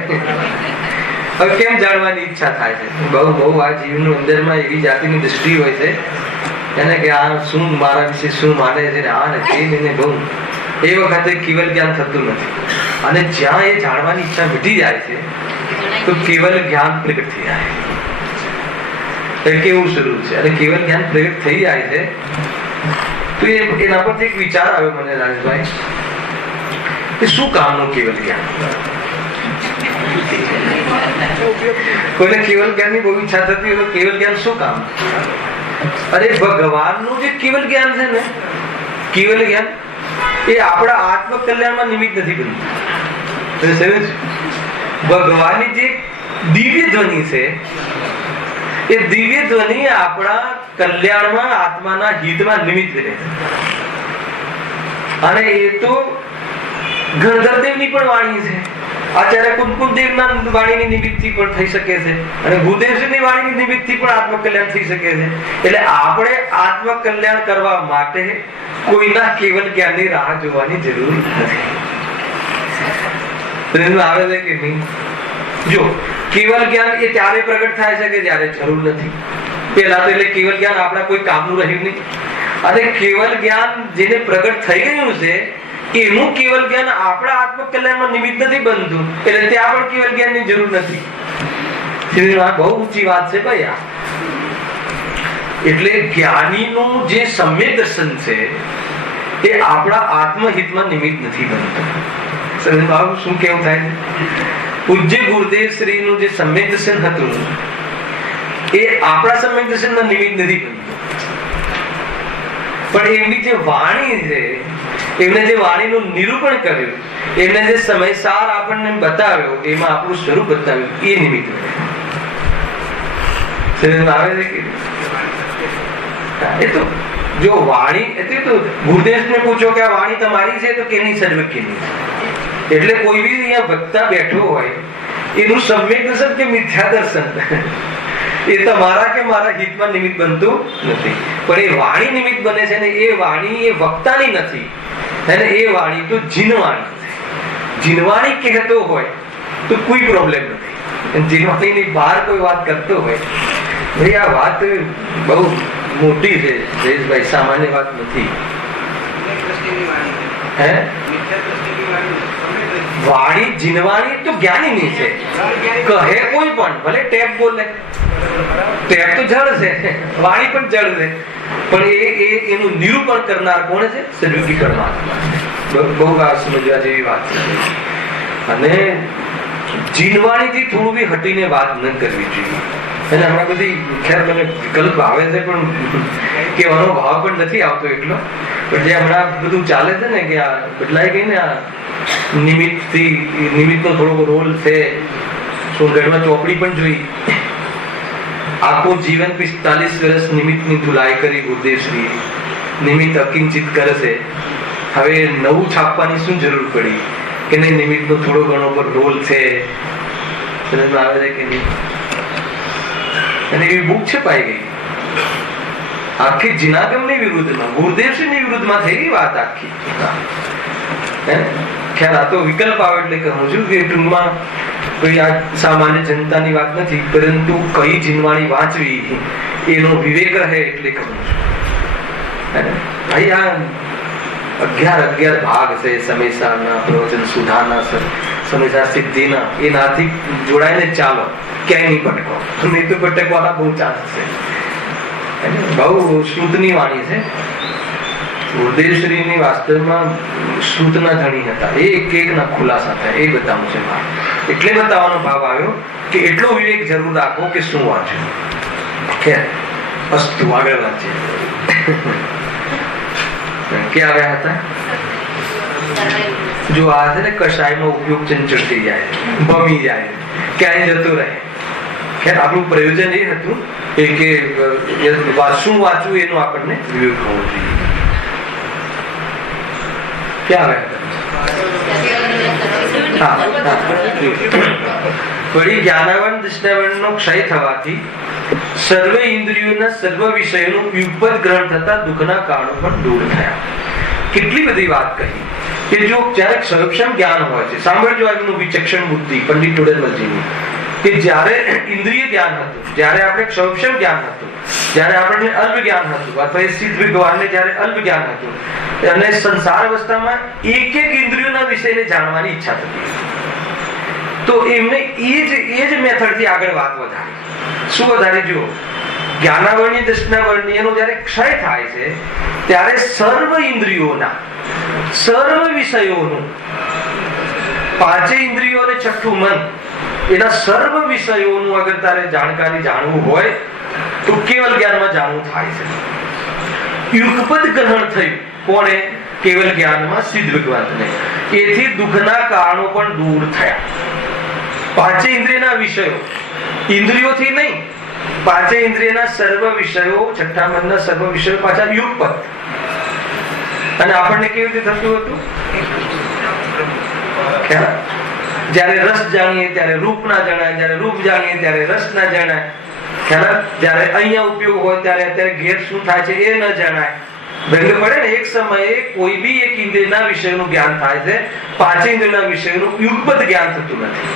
હવે કેમ જાણવાની ઈચ્છા થાય છે? બહુ આ જીવનું અંદરમાં એવી જાતિની દૃષ્ટિ હોય છે એને કે આ શું મારા વિશે શું માને છે ને આ નથી ને બહુ. એ વખતે કેવલ જ્ઞાન થતું નથી. અને જ્યાં એ જાણવાની ઈચ્છા ઘટી જાય છે તો કેવલ જ્ઞાન પ્રગટ થઈ જાય. કેવું શરૂ છે અને કેવલ જ્ઞાન પ્રગટ થઈ જાય છે તો એના પરથી એક વિચાર આવ્યો મને રાજભાઈ કે શું કામનું કેવલ જ્ઞાન? કોઈને કેવલ જ્ઞાનની બહુ ઈચ્છા થતી હોય તો કેવલ જ્ઞાન શું કામ? અરે ભગવાનનું જે કેવલ જ્ઞાન છે ને, કેવલ જ્ઞાન એ આપણા આત્મ કલ્યાણમાં નિમિત્ત નથી બનતું. ભગવાનની જે દિવ્ય ધ્વનિ છે એ દિવ્ય ધ્વનિ આપણા કલ્યાણમાં આત્માના હિતમાં નિમિત્ત રહે. અને એ તો ગંધર્વદેવની પણ વાણી છે. આચાર્ય કુંકુમદેવના વાણીની નિમિત્તથી પણ થઈ શકે છે અને ભૂદેવજીની વાણીની નિમિત્તથી પણ આત્મકલ્યાણ થઈ શકે છે. એટલે આપણે આત્મકલ્યાણ કરવા માટે કોઈના કેવલ જ્ઞાનની રાહ જોવાની જરૂર નથી. આવે છે કે નહીં? જો કેવલ જ્ઞાન એ ત્યારે પ્રગટ થાય છે કે જ્યારે જરૂર નથી. પહેલા તો એટલે કેવલ જ્ઞાન આપણા કોઈ કામનું રહ્યું નહીં. અને કેવલ જ્ઞાન જેને પ્રગટ થઈ ગયું છે એનું કેવલ જ્ઞાન આપણા આત્મકલ્યાણમાં નિમિત્ત નથી બનતું. એટલે ત્યાં પણ કેવલ જ્ઞાનની જરૂર નથી. બહુ ઊંચી વાત છે ભાઈ આ. એટલે જ્ઞાનીનું જે સમ્યક દર્શન છે એ આપણા આત્મહિતમાં નિમિત્ત નથી બનતું. શું કેવું થાય છે? પૂજ્ય ગુરુદેવ શ્રીનું જે સમ્યક દર્શન હતું એ આપણા સમ્યક દર્શનના નિમિત્ત નથી બનતું. પણ એમની જે વાણી છે, એમને જે વાણીનું નિરૂપણ કર્યું, એમને જે સમયસાર આપણને બતાવ્યો, એમાં આપણું સ્વરૂપ બતાવ્યું, એ નિમિત્ત આવે છે કે એ તો જો વાણી એટલે તો ગુરુદેવને પૂછો કે આ વાણી તમારી છે તો કેની સર્વજ્ઞની છે. એટલે કોઈ બી અહીંયા વક્તા બેઠો હોય એનું સમ્યક દર્શન કે મિથ્યા દર્શન એ તમારા કે મારા હિતમાં નિમિત્ત બનતું નથી, પણ એ વાણી નિમિત્ત બને છે ને એ વાણી એ વક્તાની નથી, અને એ વાણી તો જીનવાણી છે. જીનવાણી કહેતો હોય તો કોઈ પ્રોબ્લેમ નથી. જીનવાણીની બહાર કોઈ વાત કરતો હોય, ભાઈ આ વાત બહુ મોટી છે જયેશભાઈ, સામાન્ય વાત નથી. હે વાણી જીનવાણી તો જ્ઞાનીની છે, કહે કોઈ પણ, ભલે ટેપ બોલે, ટેપ તો જળ છે, વાણી પણ જળ છે, પણ એ એનું નિરૂપણ કરનાર કોણ છે? સર્વજ્ઞ પરમાત્મા. બહુ સમજવા જેવી વાત છે. અને જીનવાણીથી થોડું બી હટીને વાત ન કરવી જોઈએ. અને હમણાં બધી ખેર મને વિકલ્પ આવે છે પણ કહેવાનો ભાવ પણ નથી આવતો એટલો, પણ જે હમણાં બધું ચાલે છે ને કે આ બદલાઈ ગઈ ને આ નિમિત્તનો થોડો રોલ છે. સોનગઢમાં ચોપડી પણ જોઈ, આખું જીવન 45 વર્ષ નિમિત્તની ધુલાઈ કરી ગુરુદેવશ્રી. નિમિત્ત અકિંચિત કરે છે. હવે નવું છાપવાની શું જરૂર પડી કે નહીં? નિમિત્તનો થોડો ઘણો પર રોલ છે, સમજમાં આવે છે કે નહીં? અને એવી બુક છપાઈ ગઈ આખી જીનાગમની વિરુદ્ધમાં, ગુરુદેવશ્રીની વિરુદ્ધમાં થઈ ગઈ વાત આખી. ખ્યાલ આ તો વિકલ્પ આવે એટલે કહું છું કે ટૂંકમાં કોઈ આ સામાન્ય જનતાની વાત નથી, પરંતુ કઈ જીનવાણી વાંચવી એનો વિવેક રહે એટલે કહું છું. ભાઈ આ 11 ભાગ છે સમયસારના, પ્રવચન સુધાના, સમયસાર સિદ્ધિના, એનાથી જોડાઈને ચાલો, ક્યાંય નહીં ભટકો. નહીં તો ભટકવાના બહુ ચાન્સ છે. બહુ શ્રુતની વાણી છે. ગુરુદેવશ્રીની વાસ્તવમાં શ્રુતના ધણી હતા. એ એક ના ખુલાસા થાય એ બતાવું છે મારે. એટલે બતાવવાનો ભાવ આવ્યો કે એટલો વિવેક જરૂર રાખો કે શું વાંચ્યું. કે વસ્તુ આગળ વાંચીએ. ક્યાં આવ્યા હતા? જો આ છે ને કષાયનો ઉપયોગ ચંચળ થઈ જાય, ભમી જાય, ક્યાંય જતો રહે. ખેર આપણું પ્રયોજન એ હતું કે શું વાંચવું એનો આપણને વિવેક હોવો જોઈએ. ક્યાં આવ્યા? વળી જ્ઞાનાવરણ દૃષ્ટાવરણનો ક્ષય થવાથી સર્વ ઇન્દ્રિયોના સર્વ વિષયોનું યુગપદ ગ્રહણ થતા દુઃખના કારણો પણ દૂર થયા. કેટલી બધી વાત કહી કે જો જ્યારે ક્ષરક્ષમ જ્ઞાન હોય છે, સાંભળજો આજનું વિચક્ષણ બુદ્ધિ પંડિત ટોડરમલજીનું, કે જ્યારે ઇન્દ્રિય જ્ઞાન હતું, જ્યારે આપણે ક્ષરક્ષમ જ્ઞાન હતું, જ્યારે આપણને અલ્પ જ્ઞાન હતું, અથવા સિદ્ધ ભગવાનને જ્યારે અલ્પ જ્ઞાન હતું, અને સંસાર અવસ્થામાં એક ઇન્દ્રિયોના વિષયને જાણવાની ઈચ્છા થતી, તો એમને એ જ મેથડથી આગળ વાત વધારી. શું વધારે? જુઓ, જ્ઞાનાવરણી દર્શનાવરણી એનો જ્યારે ક્ષય થાય છે ત્યારે સર્વ ઇન્દ્રિયોના સર્વ વિષયોનું, પાંચે ઇન્દ્રિયો અને છઠ્ઠું મન, એના સર્વ વિષયોનું અગર તારે જાણકારી જાણવું હોય તો કેવલ જ્ઞાનમાં જાણવું થાય છે. યુગપદ ગ્રહણ થયું કોણે? કેવલ જ્ઞાનમાં સિદ્ધ ભગવાનને. એથી દુઃખના કારણો પણ દૂર થયા. પાંચે ઇન્દ્રિયના વિષયો, ઇન્દ્રિયોથી નહીં, પાંચે ઇન્દ્રિયના સર્વ વિષયો, છઠ્ઠા મનના સર્વ વિષયો પાછા યુગપદ. અને આપણને કેવી રીતે થતું હતું? જ્યારે રસ જાણીએ ત્યારે રૂપ ના જણાય, જ્યારે રૂપ જાણીએ ત્યારે રસ ના જણાય. જ્યારે અહીંયા ઉપયોગ હોય ત્યારે અત્યારે ઘેર શું થાય છે એ ન જણાય. ભંગ પડે ને એક સમયે કોઈ બી એક ઇન્દ્રિયના વિષયનું જ્ઞાન થાય છે, પાંચે ઇન્દ્રિયના વિષયનું યુગપદ જ્ઞાન થતું નથી.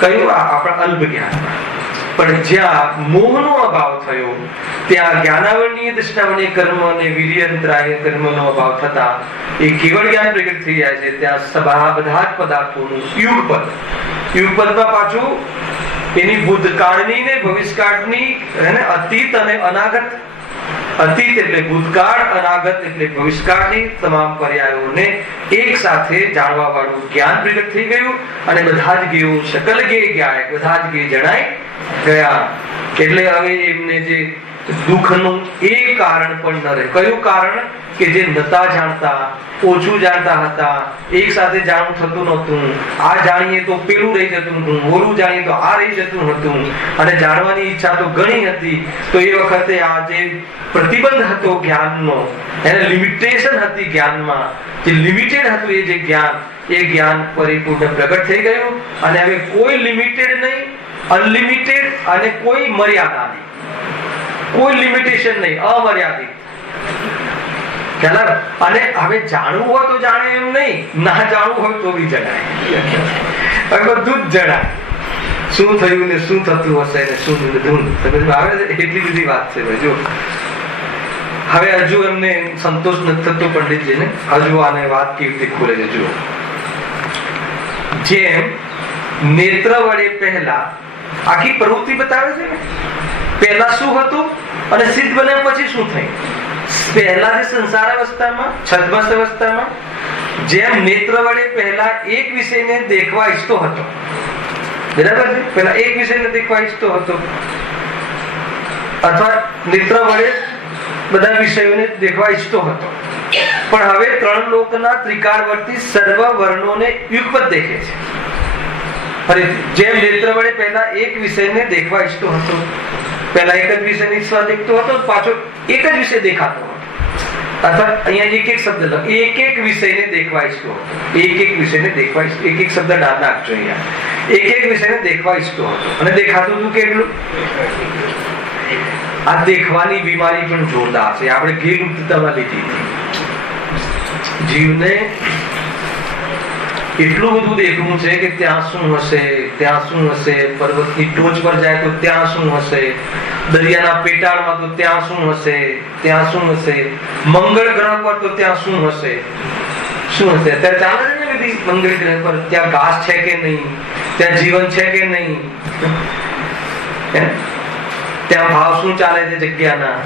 કયું? આપણા અલ્પ જ્ઞાનમાં. પણ જ્યાં મોહનો અભાવ થયો ત્યાં જ્ઞાનાવરણીય દૃષ્ટાવરણીય કર્મ અને વીર્યંતરાય કર્મનો અભાવ થતા એ કેવળ જ્ઞાન પ્રગટ થઈ જાય છે. ત્યાં બધા જ પદાર્થોનું યુગપદ, યુગપદમાં પાછું એની ભૂતકાળની ને ભવિષ્યકાળની, અતીત અને અનાગત, અતીત એટલે ભૂતકાળ, અનાગત એટલે ભવિષ્યકાળની તમામ પર્યાયોને એક સાથે જાણવા વાળું જ્ઞાન પ્રગટ થઈ ગયું. અને બધા જ ગયો સકલ ગે ગયા, બધા જ ગે જણાય ગયા. એટલે હવે એમને જે દુઃખનું એ કારણ પણ ન રહે. કયું કારણ? કે જે નતા જાણતા, ઓછું જાણતા હતા, એક સાથે જાણવું થતું નહોતું, આ જાણીએ તો પેલું રહી જતું હતું, ઓલું જાણીએ તો આ રહી જતું હતું, અને જાણવાની ઈચ્છા તો ઘણી હતી. તો એ વખતે આ જે પ્રતિબંધ હતો જ્ઞાનનો, એને લિમિટેશન હતી જ્ઞાનમાં, જે લિમિટેડ હતું એ જે જ્ઞાન, એ જ્ઞાન પરિપૂર્ણ પ્રગટ થઈ ગયું. અને હવે કોઈ લિમિટેડ નહીં, અનલિમિટેડ, અને કોઈ મર્યાદા નહીં, કોઈ લિમિટેશન નહીં, અમર્યાદિત. અને હવે જાણવું હોય તો જાણે એમ નહીં, ના જાણવું હોય તો બી જણાય, બધું જ જણાય. શું થયું ને શું થતું હશે ને શું બધું એટલી બધી વાત છે. જો હવે હજુ એમને સંતોષ નથી થતો પંડિતજીને, હજુ આને વાત કેવી રીતે ખોલે છે. જુઓ, જેમ નેત્ર વડે પહેલા આખી પ્રવૃત્તિ બતાવે છે ને, પહેલા શું હતું અને સિદ્ધ બન્યા પછી શું થયું. પહેલા જે સંસાર અવસ્થામાં, છદ્મસ્ત અવસ્થામાં, જેમ નેત્ર વડે પહેલા એક વિષયને દેખવા ઈચ્છતો હતો, બરાબર છે, પહેલા એક વિષયને દેખવા ઈચ્છતો હતો, અથવા નેત્ર વડે બધા વિષયોને દેખવા ઈચ્છતો હતો, પણ હવે ત્રણ લોકના ત્રિકાળવર્તી સર્વ વર્ણોને યુગપત દેખે છે. જેમ નેત્ર વડે પહેલા એક વિષયને દેખવા ઈચ્છતો હતો, પહેલા એક જ વિષયને ઈચ્છવા દેખતો હતો, પાછો એક જ વિષય દેખાતો હતો, અથવા અહીંયા એક એક શબ્દ લખ, એક એક વિષયને દેખવા ઈચ્છતો હતો, એક એક વિષયને દેખવા, એક એક શબ્દ નાખજો અહીંયા, એક એક વિષયને દેખવા ઈચ્છતો હતો, અને દેખાતું હતું કેટલું. આ દેખવાની બીમારી પણ જોરદાર છે, આપણે ગેરવૃત્તતામાં લીધી હતી. જીવને એટલું બધું દેખવું છે કે ત્યાં શું હશે, ત્યાં શું હશે, પર્વતની ટોચ પર જાય તો ત્યાં શું હશે, દરિયાના પેટાળમાં તો ત્યાં શું હશે, ત્યાં શું હશે, મંગળ ગ્રહ પર તો ત્યાં શું હશે, શું હશે. અત્યારે ચાલે છે ને બધી મંગળ ગ્રહ પર, ત્યાં ઘાસ છે કે નહીં, ત્યાં જીવન છે કે નહીં, ત્યાં ભાવ શું ચાલે છે જગ્યાના.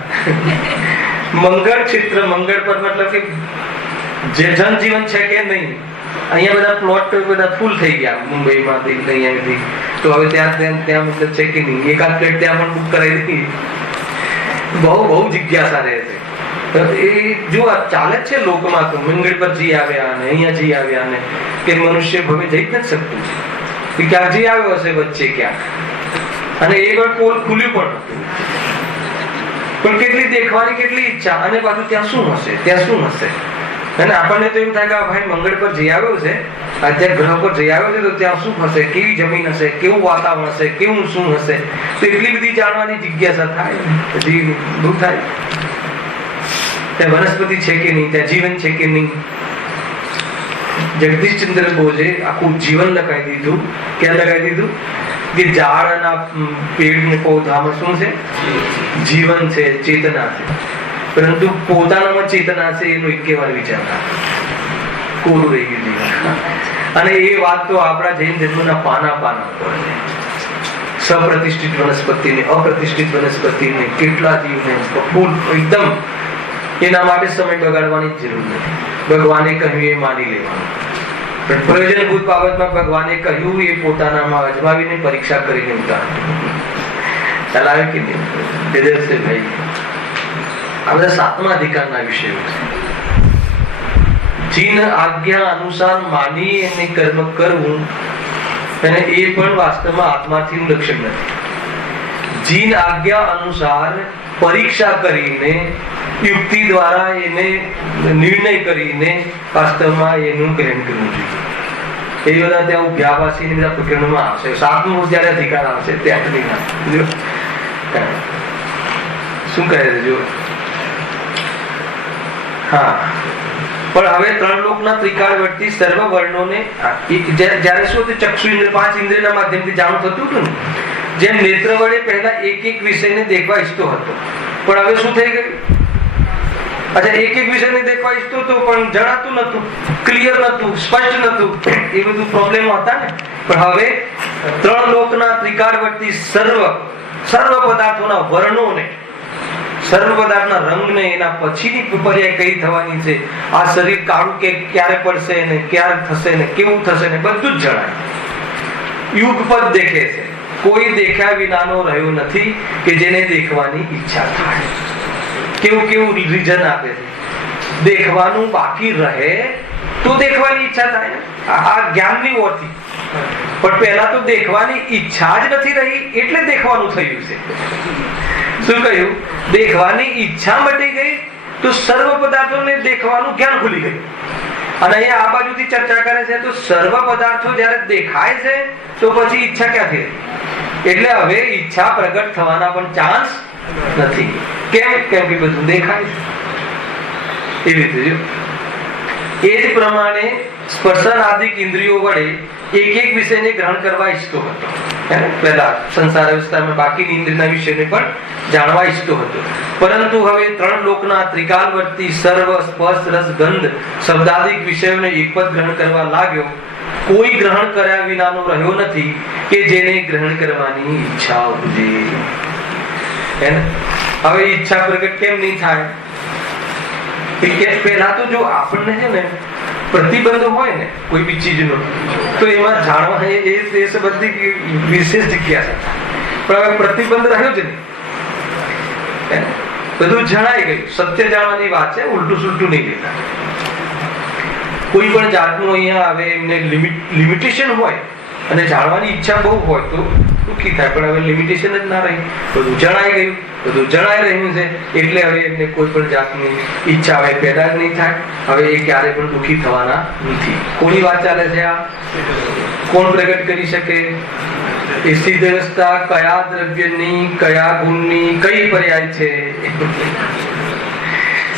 મંગળ ક્ષેત્ર, મંગળ પર મતલબ કે જે જનજીવન છે કે નહીં. અહીંયા બધા પ્લોટ બધા ફૂલ થઈ ગયા મુંબઈમાંથી, અહીંયાથી, તો હવે ત્યાં મતલબ છે કે નહીં, એકાદ પ્લેટ ત્યાં પણ બુક કરાવી દીધી. બહુ જિજ્ઞાસા રહે છે. એ જો આ ચાલે જ છે લોકમાં, તો મંગળ પર જી આવ્યા ને અહીંયા જી આવ્યા ને, કે મનુષ્ય ભવે જઈ જ નથી શકતું છે, ક્યાંક જી આવ્યો હશે વચ્ચે ક્યાંક, અને એક વાર પોલ ખુલ્યું પણ હતું, પણ કેટલી દેખવાની કેટલી ઈચ્છા, અને પાછું ત્યાં શું હશે, ત્યાં શું હશે. અને આપણને તો એમ થાય કે ભાઈ મંગળ પર જઈ આવ્યો છે, અત્યારે ગ્રહ પર જઈ આવ્યો છે, તો ત્યાં શું હશે, કેવી જમીન હશે, કેવું વાતાવરણ હશે, કેવું શું હશે. તો એટલી બધી જાણવાની જિજ્ઞાસા થાય, પછી દુઃખ થાય. ત્યાં વનસ્પતિ છે કે નહીં, ત્યાં જીવન છે કે નહીં. જગદીશચંદ્ર બોઝે આખું જીવન લખાઈ દીધું. ક્યાં લખાઈ દીધું કે ઝાડના પેડ ને પૌધામાં શું છે, જીવન છે, ચેતના છે, પરંતુ પોતાનામાં ચેતના છે એનો એક વાર વિચાર કોરું રહી ગયું જીવન. અને એ વાત તો આપણા જૈન ધર્મના પાના પર છે. સપ્રતિષ્ઠિત વનસ્પતિને, અપ્રતિષ્ઠિત વનસ્પતિને, કેટલા જીવને એકદમ, એના માટે સમય બગાડવાની જરૂર નથી. ભગવાને કહ્યું એ માની લેવાનું, પણ પ્રયોજનભૂત બાબતમાં ભગવાને કહ્યું એ પોતાનામાં અજમાવીને પરીક્ષા કરીને ઉતારવું. ચલાવે કે નહીં ભાઈ. આ બધા સાતમા અધિકારના વિષયો છે. જીન આજ્ઞા અનુસાર માની એને કર્મ કરવું, અને એ પણ વાસ્તવમાં આત્માથી લક્ષણ નથી. જીન આજ્ઞા અનુસાર પરીક્ષા કરીને, યુક્તિ દ્વારા એને નિર્ણય કરીને વાસ્તવમાં એનું ગ્રહણ કરવું જોઈએ. એ બધા ત્યાં અભ્યાવાસી ને બધા પ્રકરણમાં આવશે. સાતમું જયારે અધિકાર આવશે ત્યાંથી શું કહે છે જો. હા, પણ હવે ત્રણ લોકના ત્રિકાળવર્તી સર્વ વર્ણોને જ્યારે શું હતું, ચક્ષુ ઇન્દ્ર, પાંચ ઇન્દ્રિયના માધ્યમથી જાણું થતું હતું ને, જેમ નેત્ર વડે પહેલા એક એક વિષયને દેખવા ઈચ્છતો હતો, પણ હવે શું થઈ ગયું. અચ્છા, એક એક વિષયને દેખવા ઈચ્છતો હતો, પણ જણાતું નતું, ક્લિયર નતું, સ્પષ્ટ નતું, એ બધું પ્રોબ્લેમ હતા ને. પણ હવે ત્રણ લોકના ત્રિકાળવર્તી સર્વ પદાર્થોના વર્ણોને, સર્વ પદાર્થના રંગને, એના પછીની પર્યાય કઈ થવાની છે, આ શરીર કાળું કે ક્યારે પડશે ને ક્યારે થશે ને કેવું થશે ને બધું જ જણાય. યુગપદ દેખે છે, કોઈ દેખ્યા વિનાનો રહ્યો નથી કે જેને દેખવાની ઈચ્છા થાય. કેવું રીઝન આપે છે. દેખવાનું બાકી રહે તો દેખવાની ઈચ્છા થાય ને, આ જ્ઞાનની ઓરથી. પણ પહેલા તો દેખવાની ઈચ્છા જ નથી રહી એટલે દેખવાનું થયું છે. શું કહ્યું? દેખવાની ઈચ્છા મટી ગઈ તો સર્વ પદાર્થોને દેખવાનું જ્ઞાન ખુલી ગયું. અને અહીંયા આ બાજુથી ચર્ચા કરે છે તો સર્વ પદાર્થો જ્યારે દેખાય છે તો પછી ઈચ્છા ક્યાંથી રહી? એટલે હવે ઈચ્છા પ્રગટ થવાના પણ ચાન્સ નથી. કેમ? કેમ કે બધું દેખાય છે. એવી રીતે એ જ પ્રમાણે સ્પર્શન આદિ ઇન્દ્રિયો વડે એક એક વિષયને ગ્રહણ કરવા ઈચ્છતો હતો. પહેલા સંસાર અવસ્થામાં બાકીની ઇન્દ્રિયના વિષયને પણ જાણવા ઈચ્છતો હતો. પરંતુ હવે ત્રણ લોકના ત્રિકાલવર્તી સર્વ સ્પર્શ રસ ગંધ શબ્દાદિક વિષયોને એકપદ ગ્રહણ કરવા લાગ્યો. કોઈ ગ્રહણ કર્યા વિનાનો રહ્યો નથી કે જેને ગ્રહણ કરવાની ઈચ્છા ઉપજે. હવે ઈચ્છા પ્રગટ કેમ નહીં થાય? પહેલા તો જો આપણને છે ને પ્રતિબંધ હોય ને કોઈ બી ચીજનો, તો એમાં જાણવા એ બધી વિશેષ જગ્યા છે. પણ હવે પ્રતિબંધ રહ્યો જ નહીં, બધું જણાઈ ગયું. સત્ય જાણવાની વાત છે, ઉલટું સુલટું નહીં લેતા. કોઈ પણ જાતનું અહીંયા હવે એમને લિમિટેશન હોય અને જાણવાની ઈચ્છા બહુ હોય તો દુઃખી થાય. પણ હવે લિમિટેશન જ ના રહી, બધું જણાઈ ગયું, બધું જણાઈ રહ્યું છે એટલે હવે એમને કોઈ પણ જાતની ઈચ્છા હવે પેદા જ નહીં થાય. હવે એ ક્યારે પણ દુઃખી થવાના નથી. કોની વાત ચાલે છે આ? કોણ પ્રગટ કરી શકે? એ સિદ્ધ અવસ્થા કયા દ્રવ્યની કયા ગુણની કઈ પર્યાય છે?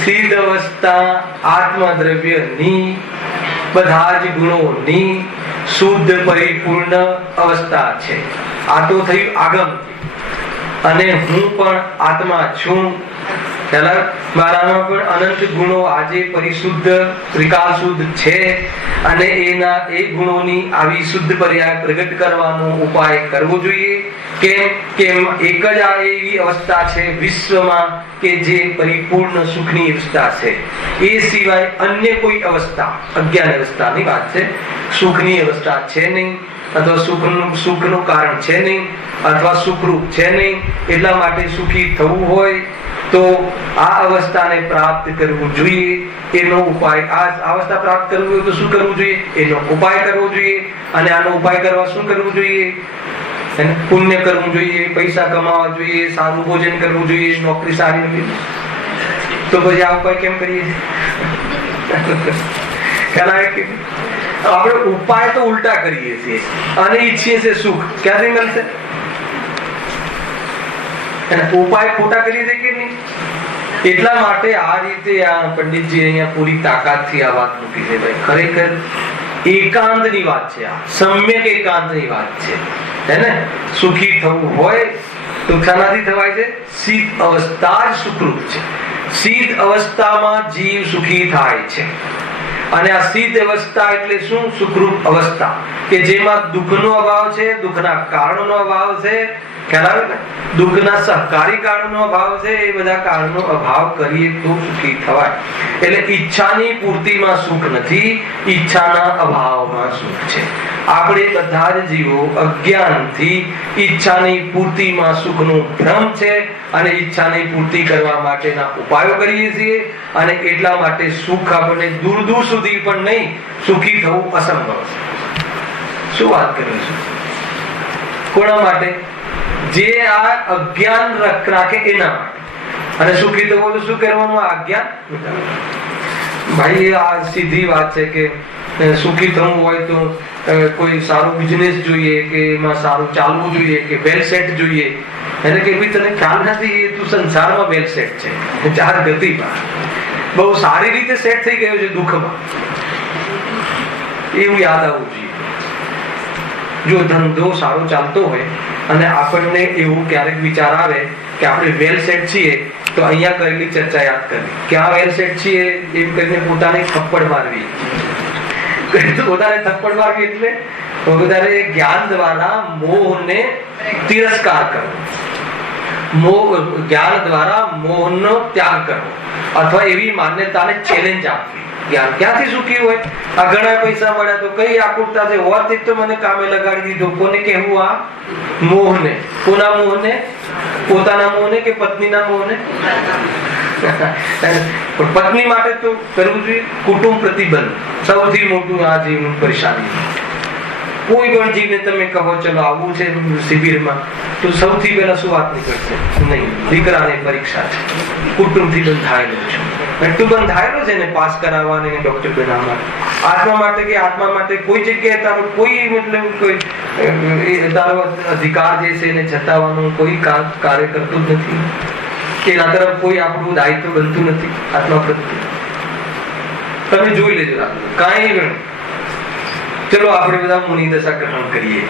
સિદ્ધ અવસ્થા આત્મદ્રવ્યની બધા જ ગુણોની શુદ્ધ પરિપૂર્ણ અવસ્થા છે. આ તો થયું આગમ. અને હું પણ આત્મા છું. મારામાં પણ અનંત ગુણો આજે પરિશુદ્ધ ત્રિકાલ શુદ્ધ છે. અને એના એ ગુણોની આવી શુદ્ધ પર્યાય પ્રગટ કરવાનો ઉપાય કરવો જોઈએ. કેમ? એક જ આ એવી અવસ્થા છે વિશ્વમાં કે જે પરિપૂર્ણ સુખની અવસ્થા છે. એ સિવાય અન્ય કોઈ અવસ્થા, અજ્ઞાન અવસ્થાની વાત છે, સુખની અવસ્થા છે નહીં, અથવા સુખનું કારણ છે નહીં, અથવા સુખરૂપ છે નહીં. એટલા માટે સુખી થવું હોય તો આ અવસ્થાને પ્રાપ્ત કરવું જોઈએ. એનો ઉપાય, આ અવસ્થા પ્રાપ્ત કરવું હોય તો શું કરવું જોઈએ? એનો ઉપાય કરવો જોઈએ. અને આનો ઉપાય કરવા શું કરવું જોઈએ? પુણ્ય કરવું જોઈએ, પૈસા કમાવા જોઈએ, સારું ભોજન કરવું જોઈએ, નોકરી સારી નથી. તો પછી આ ઉપાય કેમ કરીએ? આપણે ઉપાય તો ઉલટા કરીએ છીએ અને ઈચ્છીએ છીએ સુખ. ક્યાંથી મળશે? ઉપાય ખોટા કરીએ છીએ કે નહીં? એટલા માટે આ રીતે આ પંડિતજી અહીંયા પૂરી તાકાતથી આ વાત મૂકી છે. ભાઈ ખરેખર એકાંતની વાત છે, આ સમ્યક એકાંતની વાત છે. હે ને? સુખી થવું હોય તો શાનાથી થવાય છે? સિદ્ધ અવસ્થા જ સુખરૂપ છે. સિદ્ધ અવસ્થામાં જીવ સુખી થાય છે. અને આ સિદ્ધ અવસ્થા એટલે શું? સુખરૂપ અવસ્થા કે જેમાં દુઃખનો અભાવ છે, દુઃખના કારણોનો અભાવ છે. ખ્યાલ આવે ને? દુઃખના સહકારી કારણોનો અભાવ છે. એ બધા કારણનો અભાવ કરીએ તો સુખી થવાય. એટલે ઈચ્છાની પૂર્તિમાં સુખ નથી, ઈચ્છાના અભાવમાં સુખ છે. આપણે બધા જ જીવો અજ્ઞાનથી ઈચ્છાની પૂર્તિમાં સુખનો ભ્રમ છે અને ઈચ્છાની પૂર્તિ કરવા માટેના ઉપાયો કરીએ છીએ. અને એટલા માટે સુખ આપણને દૂર દૂર સુધી પણ નહીં, સુખી થવું અસંભવ છે. શું વાત કરું છું? કોના માટે? જે આ અજ્ઞાન રાખે એના માટે. અને સુખી થવું તો શું કરવાનું? આ અજ્ઞાન. ભાઈ આ સીધી વાત છે કે સુખી થવું હોય તો કોઈ સારું બિઝનેસ જોઈએ, કે એમાં સારું ચાલવું જોઈએ, કે વેલ સેટ જોઈએ. એટલે કે ભાઈ તને ખ્યાલ નથી, તું સંસારમાં વેલ સેટ છે, ચાર ગતિમાં બહુ સારી રીતે સેટ થઈ ગયો છે દુઃખમાં. એવું યાદ આવવું જોઈએ. જો ધંધો સારો ચાલતો હોય અને આપણને એવું ક્યારેક વિચાર આવે કે આપણે વેલ સેટ છીએ, તો અહીંયા કરેલી ચર્ચા યાદ કરવી કે આ વેલ સેટ છીએ એમ કરીને પોતાને થપ્પડ મારવી. પોતાને થપ્પડ મારવી એટલે પોતાને જ્ઞાન દ્વારા મોહને તિરસ્કાર કરવો, જ્ઞાન દ્વારા મોહનો ત્યાગ કરવો, અથવા એવી માન્યતાને ચેલેન્જ આપવી. જ્ઞાન ક્યાંથી સુખી હોય? આ ઘણા પૈસા મળ્યા તો કઈ આકુરતા છે, હોવાથી તો મને કામે લગાડી દીધો. કોને કહેવું? આ મોહને. કોના મોહને? પોતાના મોહને કે પત્નીના મોહને? પણ પત્ની માટે તો કરવું જોઈએ કુટુંબ પ્રતિબંધ, સૌથી મોટું આ જીવનું પરેશાની. કોઈ પણ જીવને તમે કહો ચલો આવવું છે શિબિરમાં, તો સૌથી પહેલા શું વાત નીકળશે? નહીં, દીકરાની પરીક્ષા છે, કુટુંબથી બંધાયેલો છે, એટલું બંધાયેલો છે ને પાસ કરાવવાને ડોક્ટર બનાવવા. આત્મા માટે કે આત્મા માટે કોઈ જગ્યાએ તારો કોઈ મતલબ કોઈ તારો અધિકાર જે છે એને જતાવવાનું કોઈ કાર્ય કરતું જ નથી, કે એના તરફ કોઈ આપણું દાયિત્વ બનતું નથી આત્મા પ્રત્યે. તમે જોઈ લેજો કાંઈ ગણું. ચલો આપણે બધા મુનિ દશા ગ્રહણ કરીએ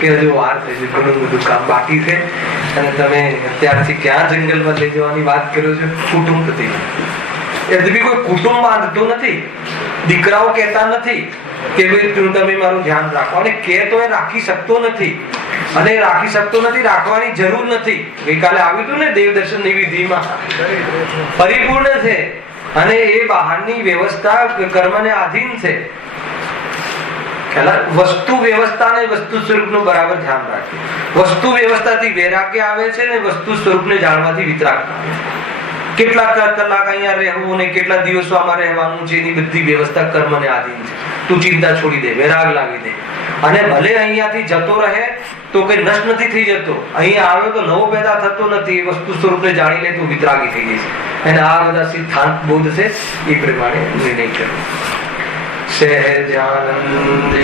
કે હજુ વાર છે, ઘણું બધું કામ બાકી છે, અને તમે અત્યારથી ક્યાં જંગલમાં લઈ જવાની વાત કરો છો? કુટુંબ પ્રતિબંધ. એ કોઈ કુટુંબ બાંધતો નથી. દીકરાઓ કહેતા નથી કે ભાઈ તમે મારું ધ્યાન રાખો, અને કે તો એ રાખી શકતો નથી, અને રાખી શકતો નથી, રાખવાની જરૂર નથી. ગઈકાલે આવ્યું હતું ને દેવદર્શનની વિધિમાં પરિપૂર્ણ છે, અને એ બહારની વ્યવસ્થા કર્મને આધીન છે. વસ્તુ વ્યવસ્થા ને વસ્તુ સ્વરૂપનું બરાબર ધ્યાન રાખે. વસ્તુ વ્યવસ્થાથી વૈરાગ્ય આવે છે ને વસ્તુ સ્વરૂપને જાણવાથી વિતરાગ આવે છે. કેટલા કલાક અહીંયા રહેવું ને કેટલા દિવસો આમાં રહેવાનું છે, એની બધી વ્યવસ્થા કર્મને આધીન છે. તું ચિંતા છોડી દે, વૈરાગ લાવી દે, અને ભલે અહીંયાથી જતો રહે તો કઈ નષ્ટ નથી થઈ જતો. અહીંયા આવ્યો તો નવો પેદા થતો નથી. એ વસ્તુ સ્વરૂપને જાણી લે તો વિતરાગી થઈ જશે. અને આ બધા સિદ્ધાંત બોધ છે, એ પ્રમાણે નિર્ણય કરવો. સહજાનંદ